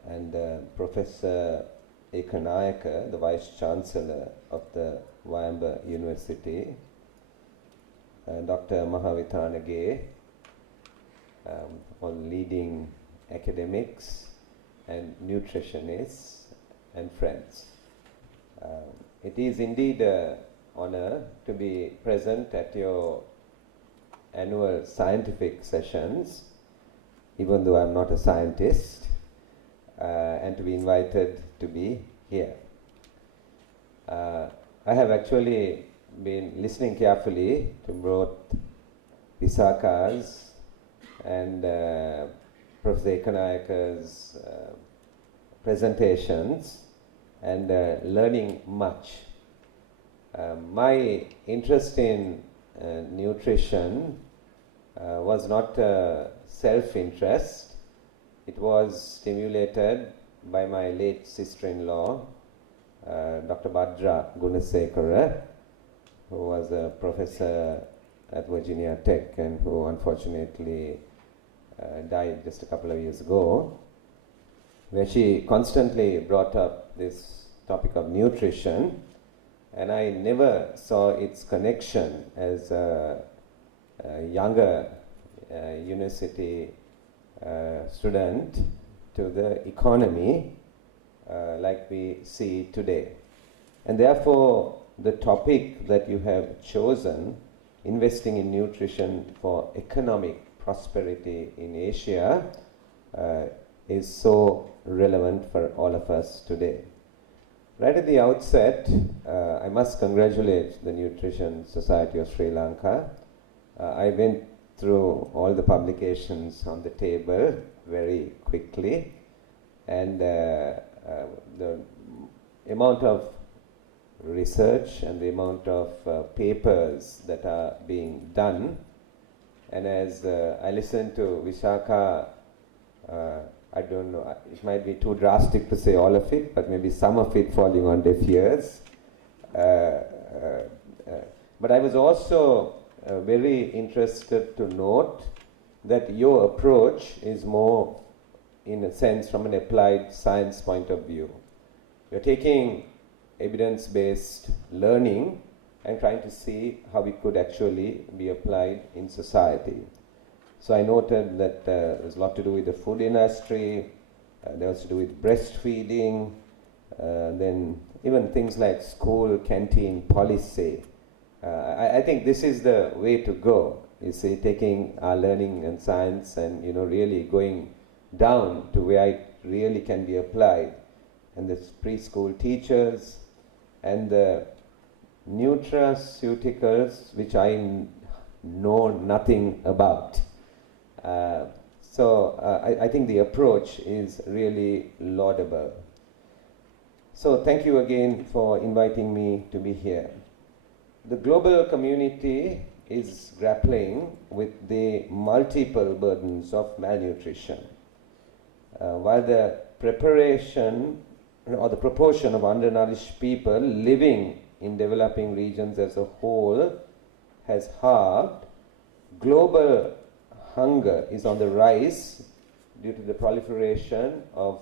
and Professor Ekanayaka, the Vice Chancellor of the Wayamba University, Dr. Mahawithanage, all leading academics and nutritionists and friends. It is indeed an honor to be present at your annual scientific sessions, even though I'm not a scientist, and to be invited to be here. I have actually been listening carefully to both Visakha's and Professor Ekanayaka's presentations and learning much. My interest in nutrition was not self-interest. It was stimulated by my late sister-in-law, Dr. Bhadra Gunasekara, who was a professor at Virginia Tech and who unfortunately died just a couple of years ago, where she constantly brought up this topic of nutrition, and I never saw its connection as a younger university student to the economy like we see today. And therefore, the topic that you have chosen, investing in nutrition for economic prosperity in Asia, is so relevant for all of us today. Right at the outset, I must congratulate the Nutrition Society of Sri Lanka. I went through all the publications on the table very quickly, and the amount of research and the amount of papers that are being done, and as I listened to Vishaka, I don't know, it might be too drastic to say all of it, but maybe some of it falling on deaf ears. But I was also very interested to note that your approach is more, in a sense, from an applied science point of view. You're taking evidence-based learning and trying to see how it could actually be applied in society. So I noted that there's a lot to do with the food industry, there was to do with breastfeeding, then even things like school canteen policy. I think this is the way to go, you see, taking our learning and science and, you know, really going down to where it really can be applied. And the preschool teachers and the nutraceuticals, which I know nothing about. I think the approach is really laudable. So thank you again for inviting me to be here. The global community is grappling with the multiple burdens of malnutrition. While the preparation or the proportion of undernourished people living in developing regions as a whole has halved, global hunger is on the rise due to the proliferation of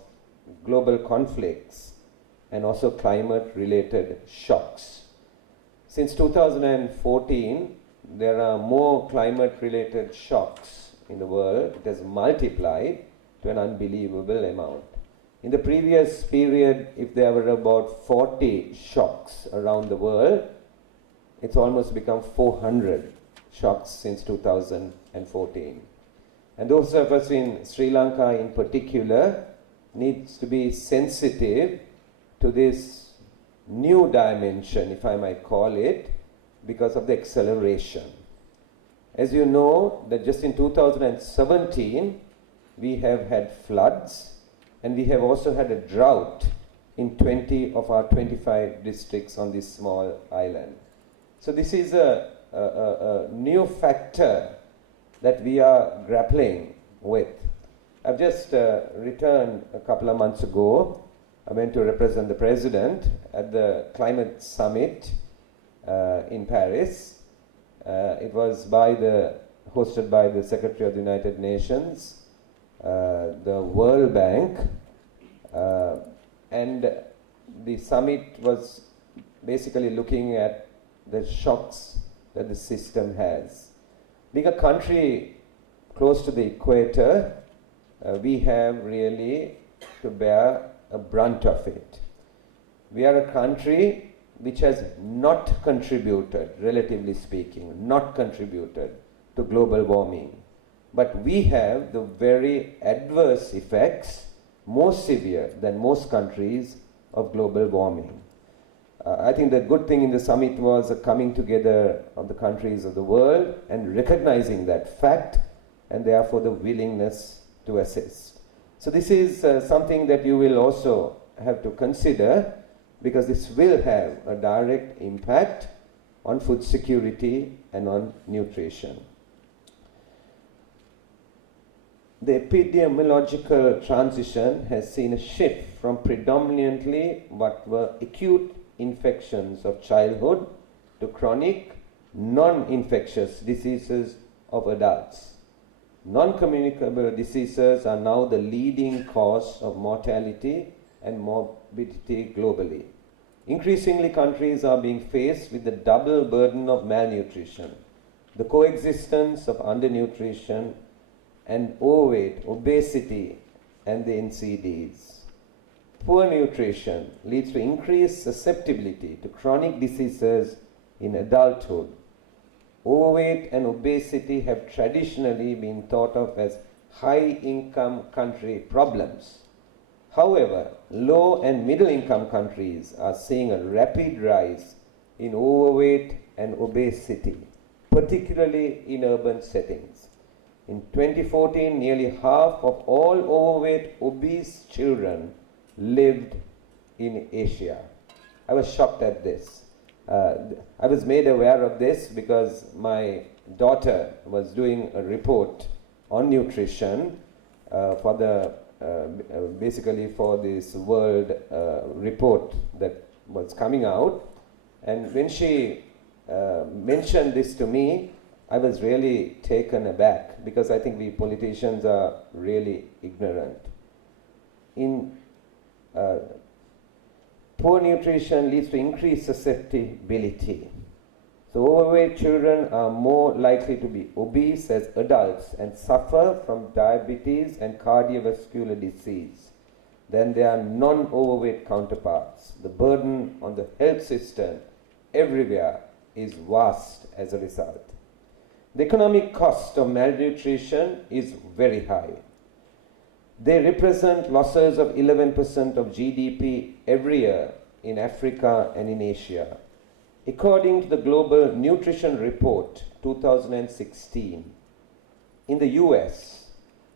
global conflicts and also climate-related shocks. Since 2014, there are more climate-related shocks in the world. It has multiplied to an unbelievable amount. In the previous period, if there were about 40 shocks around the world, it's almost become 400 shocks since 2014. And those of us in Sri Lanka in particular needs to be sensitive to this new dimension, if I might call it, because of the acceleration. As you know, that just in 2017, we have had floods, and we have also had a drought in 20 of our 25 districts on this small island. So this is a new factor that we are grappling with. I've just returned a couple of months ago. I went to represent the President at the climate summit in Paris. It was hosted by the Secretary of the United Nations, the World Bank, and the summit was basically looking at the shocks that the system has. Being a country close to the equator, we have really to bear a brunt of it. We are a country which has not contributed, relatively speaking, not contributed to global warming. But we have the very adverse effects, more severe than most countries, of global warming. I think the good thing in the summit was a coming together of the countries of the world and recognizing that fact, and therefore the willingness to assist. So this is something that you will also have to consider, because this will have a direct impact on food security and on nutrition. the epidemiological transition has seen a shift from predominantly what were acute infections of childhood to chronic non-infectious diseases of adults. Non-communicable diseases are now the leading cause of mortality and morbidity globally. Increasingly, countries are being faced with the double burden of malnutrition, the coexistence of undernutrition and overweight, obesity, and the NCDs. Poor nutrition leads to increased susceptibility to chronic diseases in adulthood. Overweight and obesity have traditionally been thought of as high-income country problems. However, low and middle-income countries are seeing a rapid rise in overweight and obesity, particularly in urban settings. In 2014, nearly half of all overweight, obese children lived in Asia. I was shocked at this. I was made aware of this because my daughter was doing a report on nutrition for the basically for this world report that was coming out, and when she mentioned this to me, I was really taken aback because I think we politicians are really ignorant. Poor nutrition leads to increased susceptibility. So overweight children are more likely to be obese as adults and suffer from diabetes and cardiovascular disease than their non-overweight counterparts. The burden on the health system everywhere is vast as a result. The economic cost of malnutrition is very high. They represent losses of 11% of GDP every year in Africa and in Asia. According to the Global Nutrition Report 2016, in the US,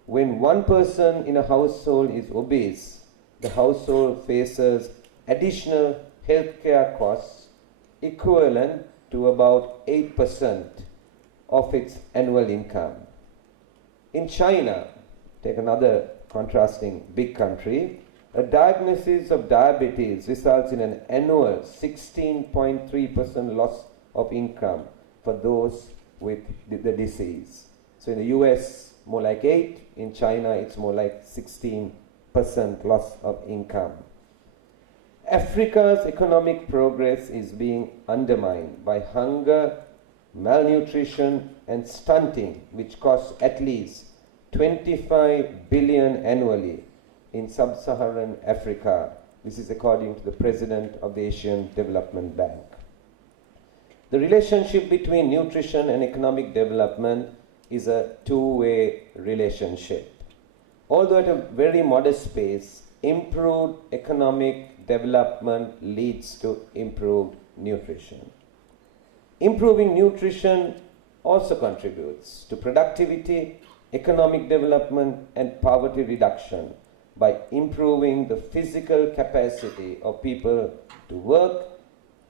when one person in a household is obese, the household faces additional healthcare costs equivalent to about 8% of its annual income. In China, take another contrasting big country, a diagnosis of diabetes results in an annual 16.3% loss of income for those with the disease. So in the US, more like 8, in China it's more like 16% loss of income. Africa's economic progress is being undermined by hunger, malnutrition and stunting, which costs at least 25 billion annually in sub-Saharan Africa. This is according to the president of the Asian Development Bank. The relationship between nutrition and economic development is a two-way relationship. Although at a very modest pace, improved economic development leads to improved nutrition. Improving nutrition also contributes to productivity, economic development, and poverty reduction by improving the physical capacity of people to work,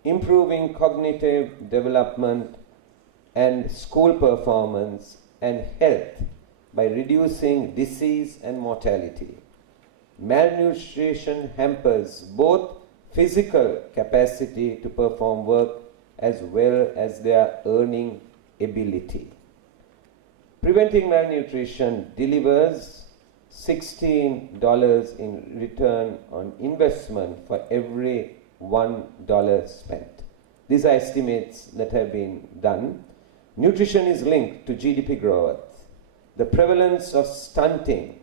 improving cognitive development and school performance and health by reducing disease and mortality. Malnutrition hampers both physical capacity to perform work as well as their earning ability. Preventing malnutrition delivers $16 in return on investment for every $1 spent. These are estimates that have been done. Nutrition is linked to GDP growth. The prevalence of stunting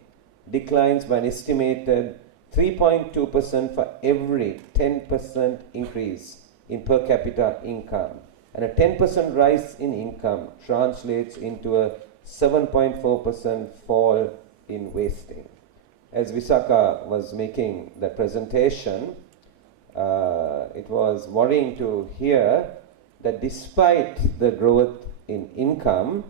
declines by an estimated 3.2% for every 10% increase in per capita income. And a 10% rise in income translates into a 7.4% fall in wasting. As Visakha was making the presentation, it was worrying to hear that despite the growth in income,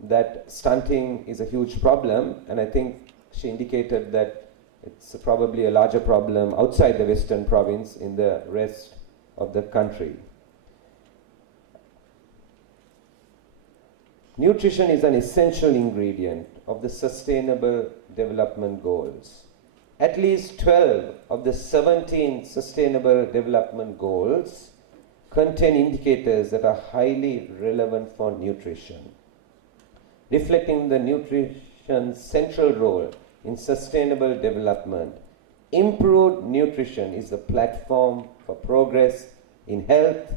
that stunting is a huge problem, and I think she indicated that it's probably a larger problem outside the Western province in the rest of the country. Nutrition is an essential ingredient of the Sustainable Development Goals. At least 12 of the 17 Sustainable Development Goals contain indicators that are highly relevant for nutrition, reflecting the nutrition's central role in sustainable development. Improved nutrition is the platform for progress in health,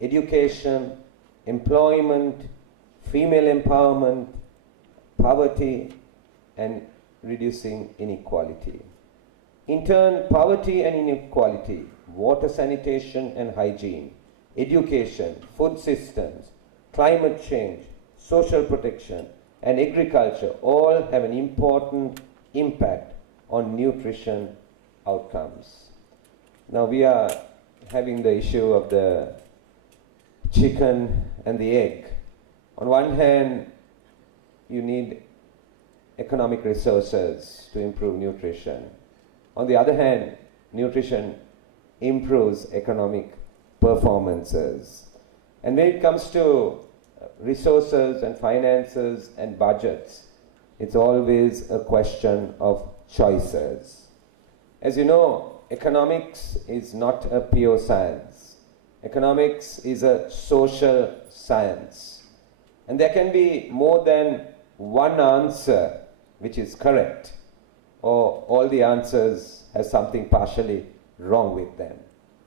education, employment, female empowerment, poverty, and reducing inequality. In turn, poverty and inequality, water sanitation and hygiene, education, food systems, climate change, social protection, and agriculture all have an important impact on nutrition outcomes. Now we are having the issue of the chicken and the egg. On one hand, you need economic resources to improve nutrition. On the other hand, nutrition improves economic performances. And when it comes to resources and finances and budgets, it's always a question of choices. As you know, economics is not a pure science. Economics is a social science. And there can be more than one answer which is correct, or all the answers have something partially wrong with them.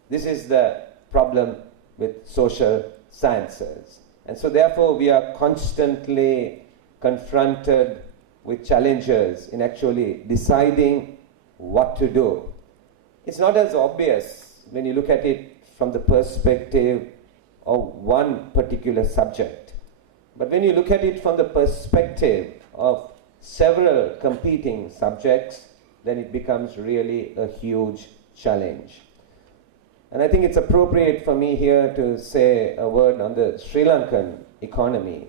This is the problem with social sciences. And so therefore we are constantly confronted with challenges in actually deciding what to do. It's not as obvious when you look at it from the perspective of one particular subject. But when you look at it from the perspective of several competing subjects, then it becomes really a huge challenge. And I think it's appropriate for me here to say a word on the Sri Lankan economy.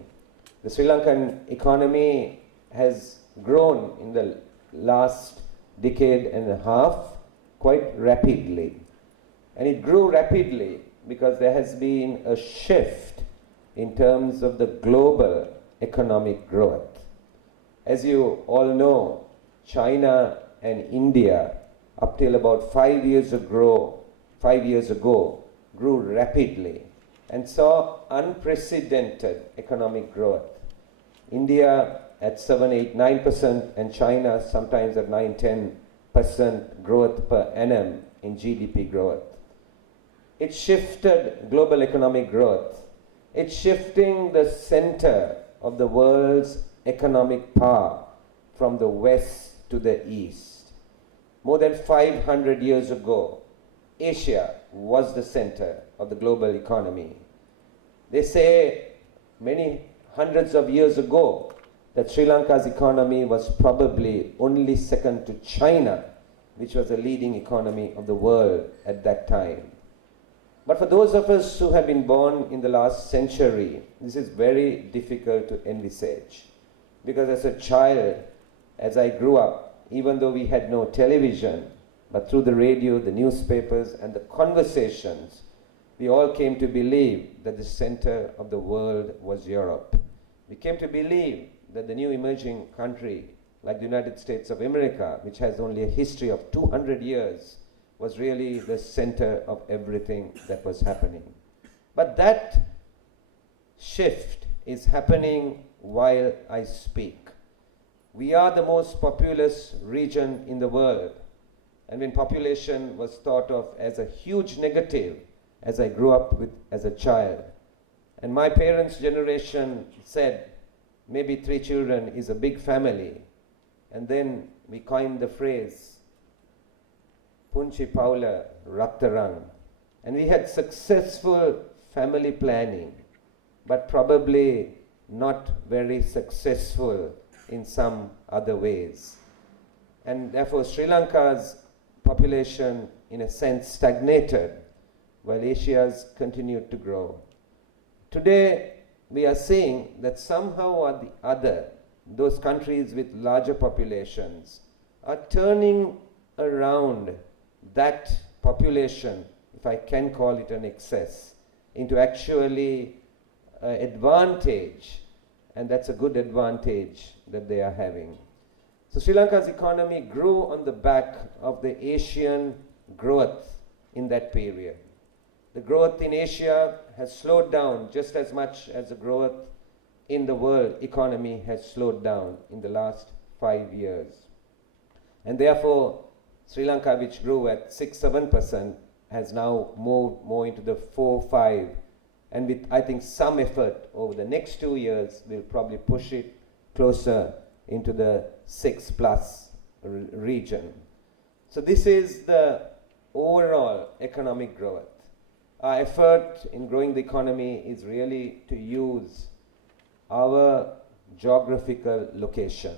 The Sri Lankan economy has grown in the last decade and a half quite rapidly. And it grew rapidly because there has been a shift in terms of the global economic growth. As you all know, China and India, up till about 5 years ago, grew rapidly and saw unprecedented economic growth. India at 7, 8, 9%, and China sometimes at 9, 10% growth per annum in GDP growth. It shifted global economic growth. It's shifting the center of the world's economic power from the west to the east. More than 500 years ago, Asia was the center of the global economy. They say many hundreds of years ago that Sri Lanka's economy was probably only second to China, which was the leading economy of the world at that time. But for those of us who have been born in the last century, this is very difficult to envisage. Because as a child, as I grew up, even though we had no television, but through the radio, the newspapers, and the conversations, we all came to believe that the center of the world was Europe. We came to believe that the new emerging country, like the United States of America, which has only a history of 200 years, was really the center of everything that was happening. But that shift is happening while I speak. We are the most populous region in the world. And when population was thought of as a huge negative, as I grew up with as a child, and my parents' generation said, maybe 3 children is a big family. And then we coined the phrase, Punchi Paula Rattarang. And we had successful family planning, but probably not very successful in some other ways. And therefore Sri Lanka's population, in a sense, stagnated, while Asia's continued to grow. Today, we are seeing that somehow or the other, those countries with larger populations are turning around that population, if I can call it an excess, into actually advantage and that's a good advantage that they are having. So Sri Lanka's economy grew on the back of the Asian growth in that period. The growth in Asia has slowed down just as much as the growth in the world economy has slowed down in the last 5 years. And therefore, Sri Lanka, which grew at 6-7%, has now moved more into the 4-5, and with, I think, some effort over the next 2 years, we'll probably push it closer into the 6+ region. So this is the overall economic growth. Our effort in growing the economy is really to use our geographical location.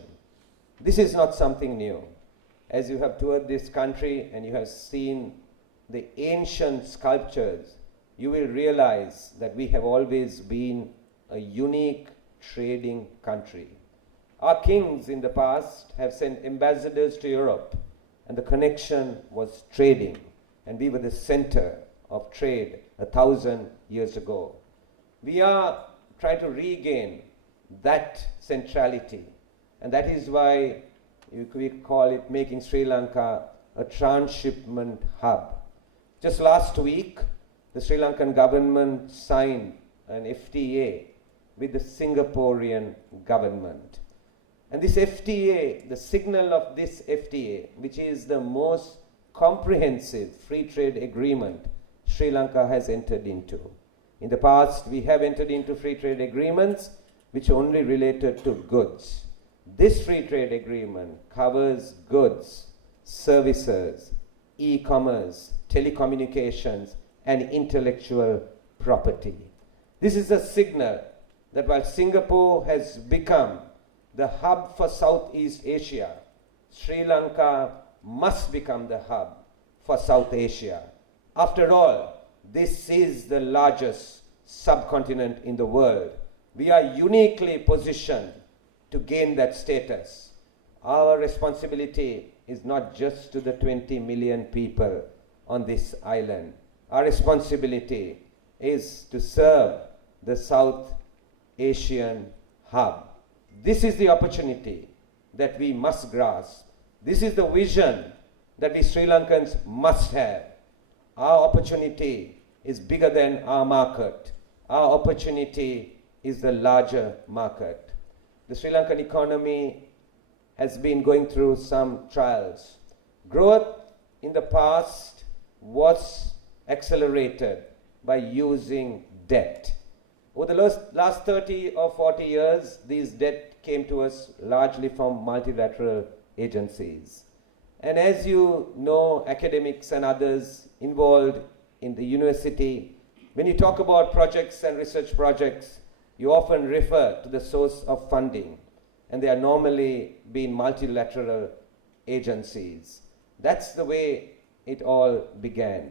This is not something new. As you have toured this country and you have seen the ancient sculptures, you will realize that we have always been a unique trading country. Our kings in the past have sent ambassadors to Europe, and the connection was trading, and we were the center of trade 1,000 years ago. We are trying to regain that centrality, and that is why we call it making Sri Lanka a transshipment hub. Just last week, the Sri Lankan government signed an FTA with the Singaporean government. And this FTA, the signal of this FTA, which is the most comprehensive free trade agreement Sri Lanka has entered into. In the past, we have entered into free trade agreements which only related to goods. This free trade agreement covers goods, services, e-commerce, telecommunications, and intellectual property. This is a signal that while Singapore has become the hub for Southeast Asia, Sri Lanka must become the hub for South Asia. After all, this is the largest subcontinent in the world. We are uniquely positioned to gain that status. Our responsibility is not just to the 20 million people on this island. Our responsibility is to serve the South Asian hub. This is the opportunity that we must grasp. This is the vision that we Sri Lankans must have. Our opportunity is bigger than our market. Our opportunity is the larger market. The Sri Lankan economy has been going through some trials. Growth in the past was accelerated by using debt. Over the last 30 or 40 years, these debt came to us largely from multilateral agencies. And as you know, academics and others involved in the university, when you talk about projects and research projects, you often refer to the source of funding, and they are normally being multilateral agencies. That's the way it all began.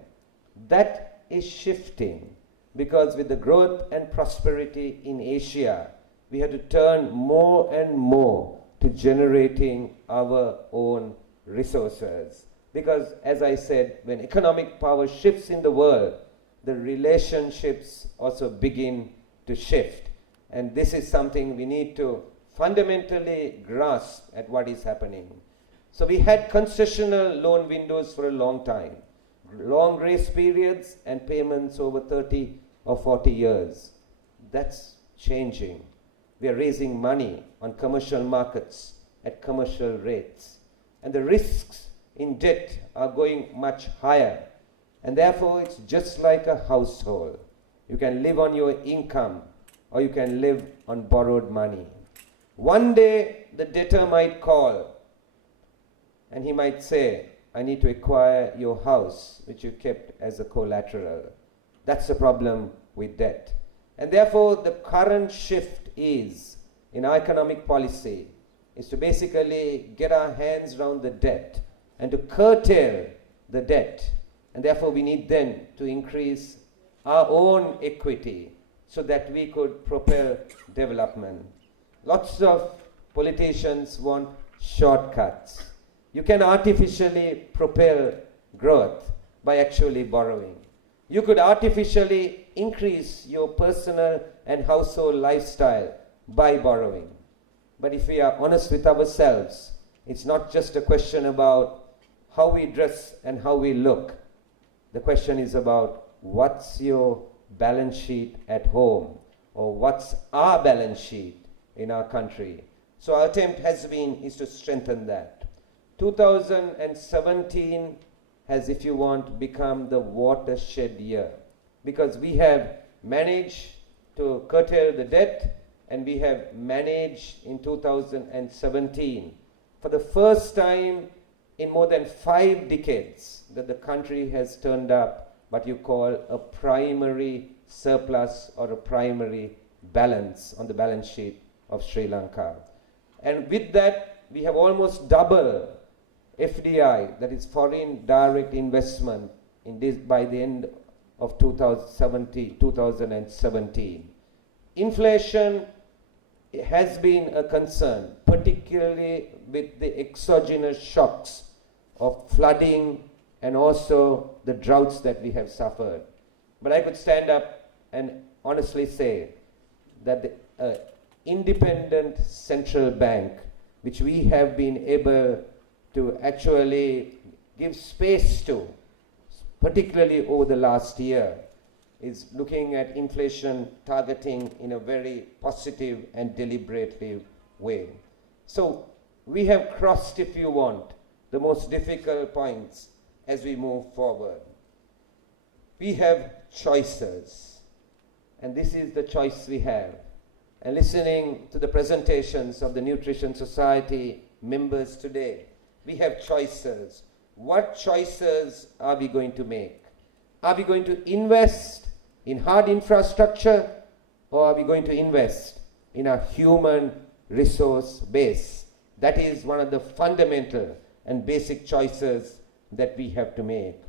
That is shifting, because with the growth and prosperity in Asia, we had to turn more and more to generating our own resources. Because, as I said, when economic power shifts in the world, the relationships also begin to shift. And this is something we need to fundamentally grasp at what is happening. So we had concessional loan windows for a long time, long grace periods and payments over 30 or 40 years. That's changing. We are raising money on commercial markets at commercial rates. And the risks in debt are going much higher. And therefore, it's just like a household. You can live on your income, or you can live on borrowed money. One day, the debtor might call, and he might say, I need to acquire your house, which you kept as a collateral. That's the problem with debt. And therefore, the current shift is, in our economic policy, is to basically get our hands around the debt and to curtail the debt. And therefore, we need then to increase our own equity so that we could propel development. Lots of politicians want shortcuts. You can artificially propel growth by actually borrowing. You could artificially increase your personal and household lifestyle by borrowing. But if we are honest with ourselves, it's not just a question about how we dress and how we look. The question is about what's your balance sheet at home, or what's our balance sheet in our country. So our attempt is to strengthen that. 2017 has, if you want, become the watershed year, because we have managed to curtail the debt, and we have managed in 2017, for the first time in more than 5 decades, that the country has turned up what you call a primary surplus or a primary balance on the balance sheet of Sri Lanka. And with that, we have almost double FDI, that is foreign direct investment, in this by the end of 2017. Inflation has been a concern, particularly with the exogenous shocks of flooding and also the droughts that we have suffered. But I could stand up and honestly say that the independent central bank, which we have been able to actually give space to, particularly over the last year, is looking at inflation targeting in a very positive and deliberative way. So we have crossed, if you want, the most difficult points as we move forward. We have choices, and this is the choice we have. And listening to the presentations of the Nutrition Society members today, we have choices. What choices are we going to make? Are we going to invest in hard infrastructure, or are we going to invest in a human resource base? That is one of the fundamental and basic choices that we have to make.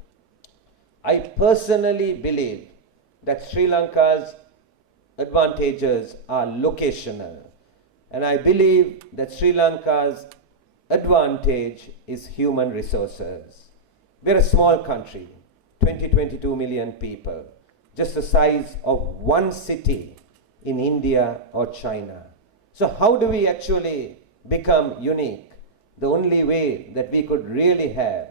I personally believe that Sri Lanka's advantages are locational, and I believe that Sri Lanka's advantage is human resources. We're a small country, 22 million people, just the size of one city in India or China. So how do we actually become unique? The only way that we could really have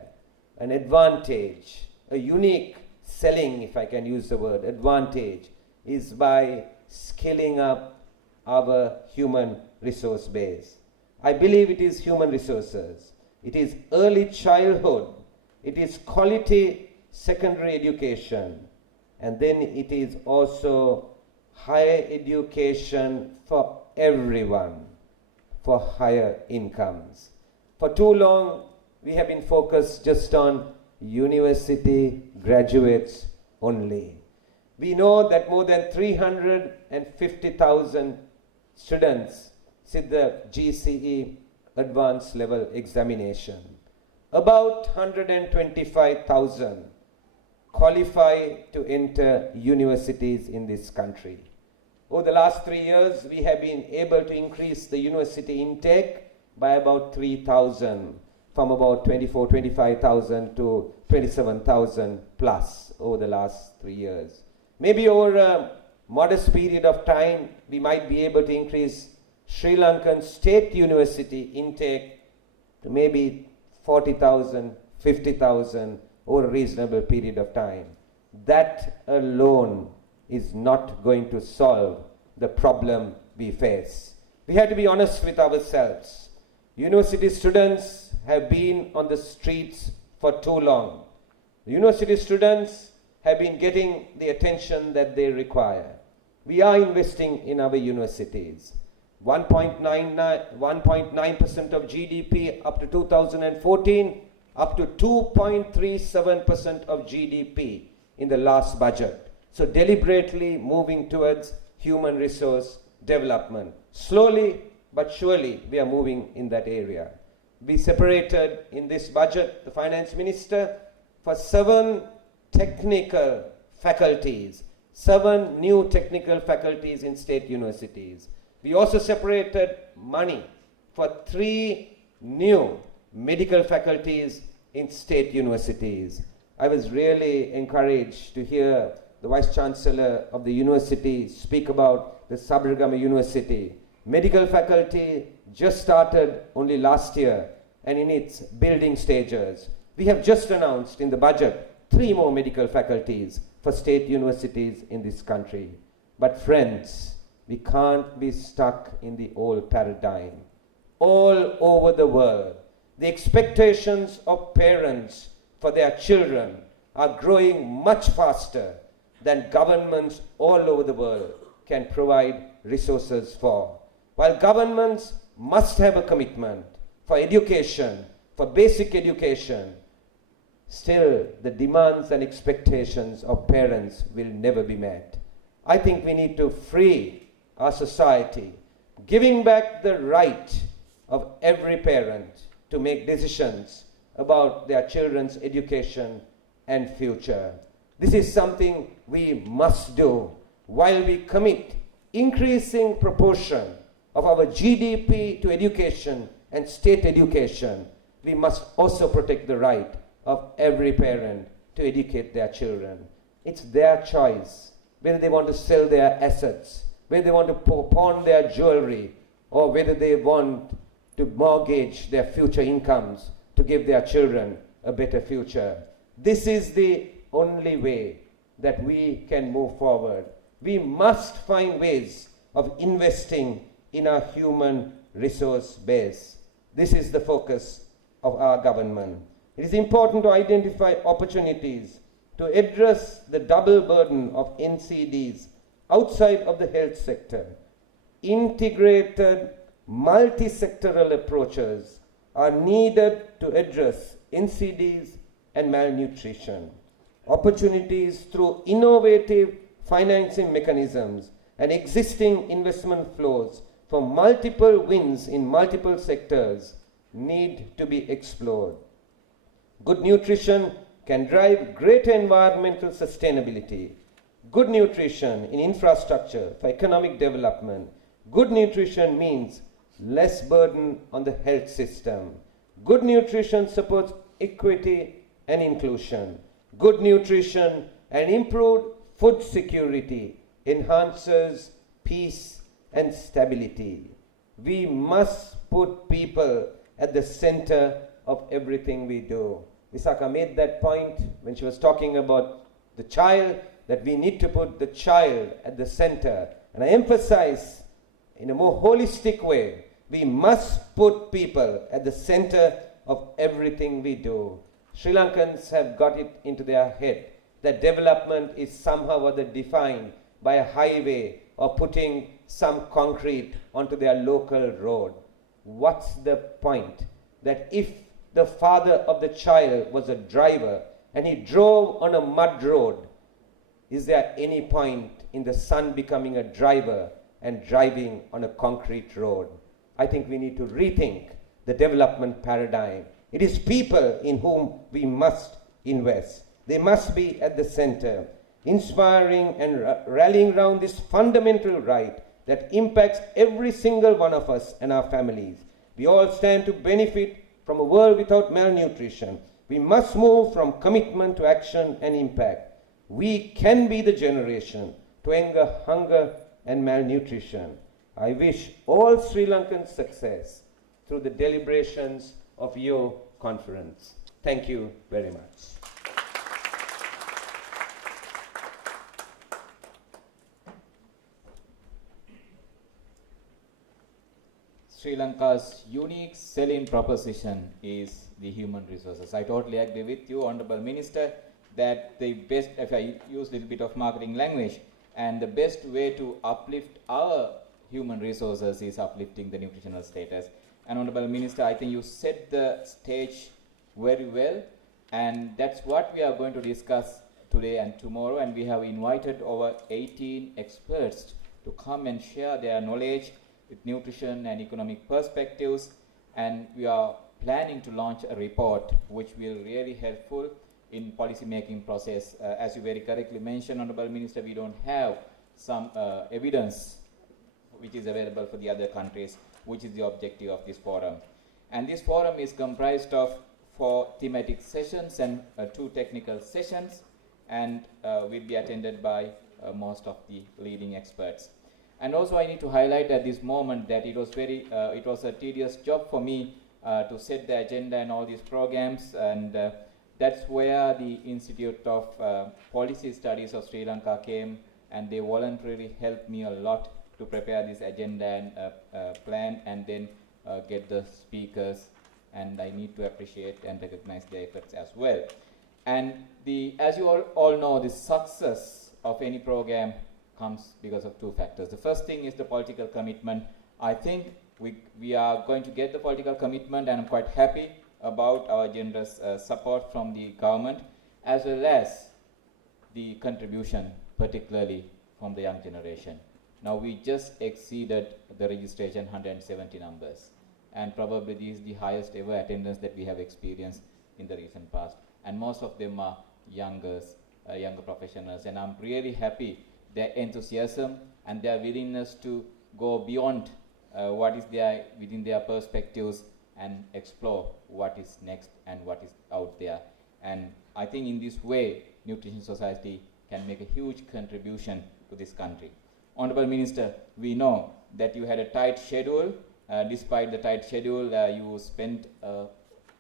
an advantage, a unique selling, if I can use the word advantage, is by scaling up our human resource base. I believe it is human resources. It is early childhood. It is quality secondary education. And then it is also higher education for everyone, for higher incomes. For too long, we have been focused just on university graduates only. We know that more than 350,000 students sit the GCE advanced level examination. About 125,000 qualify to enter universities in this country. Over the last 3 years, we have been able to increase the university intake by about 3,000, from about 25,000 to 27,000 plus over the last 3 years. Maybe over a modest period of time, we might be able to increase Sri Lankan state university intake to maybe 40,000, 50,000 over a reasonable period of time. That alone is not going to solve the problem we face. We have to be honest with ourselves. University students have been on the streets for too long. University students have been getting the attention that they require. We are investing in our universities. 1.9% of GDP up to 2014, up to 2.37% of GDP in the last budget. So deliberately moving towards human resource development. Slowly but surely we are moving in that area. We separated in this budget, the finance minister, for 7 technical faculties, 7 new technical faculties in state universities. We also separated money for 3 new medical faculties in state universities. I was really encouraged to hear the Vice Chancellor of the university speak about the Sabargama University, Medical faculty just started only last year and in its building stages. We have just announced in the budget 3 more medical faculties for state universities in this country. But friends, we can't be stuck in the old paradigm. All over the world, the expectations of parents for their children are growing much faster than governments all over the world can provide resources for. While governments must have a commitment for education, for basic education, still the demands and expectations of parents will never be met. I think we need to free our society, giving back the right of every parent to make decisions about their children's education and future. This is something we must do while we commit increasing proportion of our GDP to education and state education. We must also protect the right of every parent to educate their children. It's their choice whether they want to sell their assets, whether they want to pawn their jewelry, or whether they want to mortgage their future incomes to give their children a better future. This is the only way that we can move forward. We must find ways of investing in our human resource base. This is the focus of our government. It is important to identify opportunities to address the double burden of NCDs outside of the health sector. Integrated, multi-sectoral approaches are needed to address NCDs and malnutrition. Opportunities through innovative financing mechanisms and existing investment flows for multiple wins in multiple sectors need to be explored. Good nutrition can drive greater environmental sustainability. Good nutrition in infrastructure for economic development. Good nutrition means less burden on the health system. Good nutrition supports equity and inclusion. Good nutrition and improved food security enhances peace and stability. We must put people at the center of everything we do. Visakha made that point when she was talking about the child, that we need to put the child at the center. And I emphasize in a more holistic way, we must put people at the center of everything we do. Sri Lankans have got it into their head that development is somehow or other defined by a highway or putting some concrete onto their local road. What's the point? That if the father of the child was a driver and he drove on a mud road, is there any point in the son becoming a driver and driving on a concrete road? I think we need to rethink the development paradigm. It is people in whom we must invest. They must be at the center, inspiring and rallying around this fundamental right that impacts every single one of us and our families. We all stand to benefit from a world without malnutrition. We must move from commitment to action and impact. We can be the generation to end hunger and malnutrition. I wish all Sri Lankans success through the deliberations of your conference. Thank you very much. Sri Lanka's unique selling proposition is the human resources. I totally agree with you, Honorable Minister, that the best, if I use a little bit of marketing language, and the best way to uplift our human resources is uplifting the nutritional status. And Honorable Minister, I think you set the stage very well, and that's what we are going to discuss today and tomorrow, and we have invited over 18 experts to come and share their knowledge with nutrition and economic perspectives, and we are planning to launch a report which will really helpful in policy making process. As you very correctly mentioned, Honorable Minister, we don't have some evidence which is available for the other countries, which is the objective of this forum. And this forum is comprised of 4 thematic sessions and 2 technical sessions, and will be attended by most of the leading experts. And also I need to highlight at this moment that it was a tedious job for me to set the agenda and all these programs, and that's where the Institute of Policy Studies of Sri Lanka came, and they voluntarily helped me a lot to prepare this agenda and plan, and then get the speakers, and I need to appreciate and recognize their efforts as well. And as you all know, the success of any program comes because of two factors. The first thing is the political commitment. I think we are going to get the political commitment, and I'm quite happy about our generous support from the government, as well as the contribution, particularly from the young generation. Now we just exceeded the registration 170 numbers, and probably this is the highest ever attendance that we have experienced in the recent past. And most of them are younger professionals, and I'm really happy their enthusiasm and their willingness to go beyond what is there within their perspectives and explore what is next and what is out there. And I think in this way, Nutrition Society can make a huge contribution to this country. Honorable Minister, we know that you had a tight schedule. Despite the tight schedule, you spent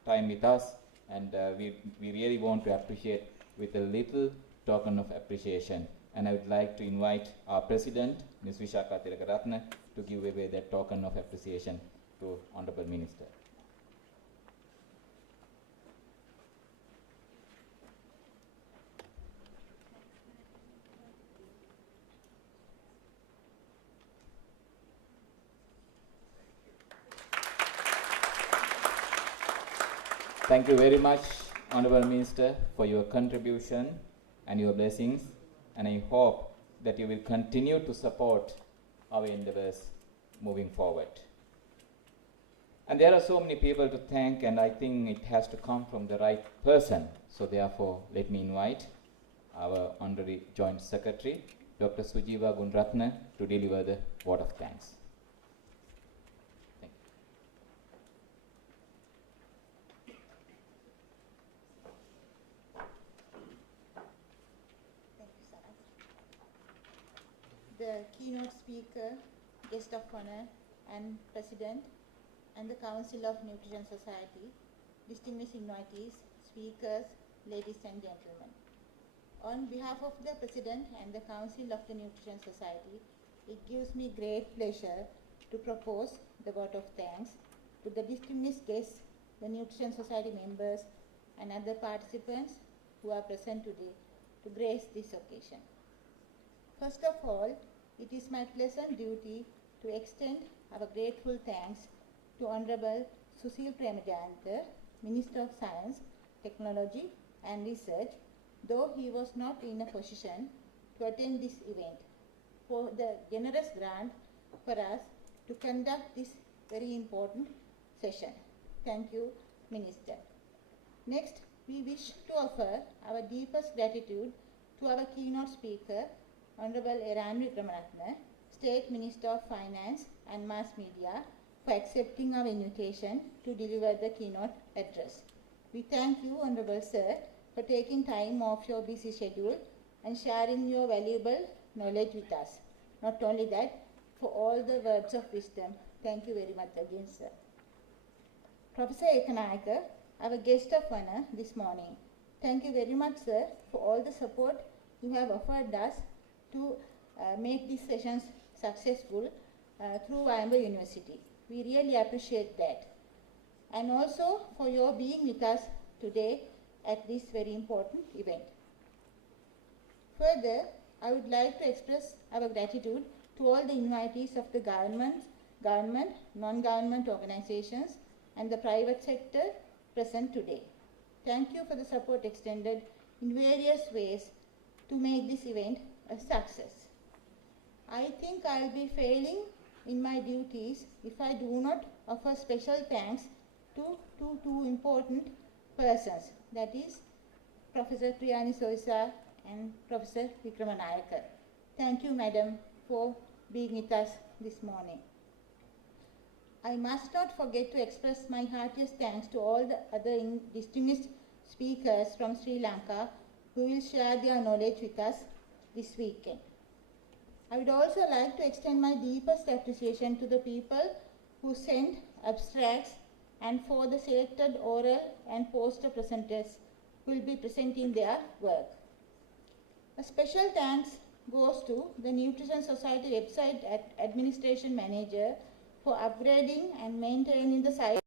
time with us, and we really want to appreciate with a little token of appreciation. And I would like to invite our President, Ms. Vishaka Tilakaratne, to give away that token of appreciation to Honorable Minister. Thank you very much, Honorable Minister, for your contribution and your blessings, and I hope that you will continue to support our endeavors moving forward. And there are so many people to thank, and I think it has to come from the right person. So therefore, let me invite our Honorary Joint Secretary, Dr. Sujiva Gunratne, to deliver the vote of thanks. Thank you. Thank you, Sanath. The keynote speaker, guest of honor, and President, and the Council of Nutrition Society, distinguished invitees, speakers, ladies and gentlemen. On behalf of the President and the Council of the Nutrition Society, it gives me great pleasure to propose the vote of thanks to the distinguished guests, the Nutrition Society members, and other participants who are present today to grace this occasion. First of all, it is my pleasant duty to extend our grateful thanks to Honorable Susil Premajayantha, Minister of Science, Technology and Research, though he was not in a position to attend this event, for the generous grant for us to conduct this very important session. Thank you, Minister. Next, we wish to offer our deepest gratitude to our keynote speaker, Honorable Eran Wickramaratne, State Minister of Finance and Mass Media, for accepting our invitation to deliver the keynote address. We thank you, Honorable Sir, for taking time off your busy schedule and sharing your valuable knowledge with us. Not only that, for all the words of wisdom. Thank you very much again, sir. Professor Ekanayaka, our guest of honor this morning. Thank you very much, sir, for all the support you have offered us to make these sessions successful through Wayamba University. We really appreciate that. And also for your being with us today at this very important event. Further, I would like to express our gratitude to all the invitees of the government, non-government organizations, and the private sector present today. Thank you for the support extended in various ways to make this event a success. I think I'll be failing in my duties if I do not offer special thanks to two important persons, that is Professor Priyani Soisa and Professor Wickramanayaka. Thank you, Madam, for being with us this morning. I must not forget to express my heartiest thanks to all the other distinguished speakers from Sri Lanka who will share their knowledge with us this weekend. I would also like to extend my deepest appreciation to the people who sent abstracts and for the selected oral and poster presenters who will be presenting their work. A special thanks goes to the Nutrition Society website administration manager for upgrading and maintaining the site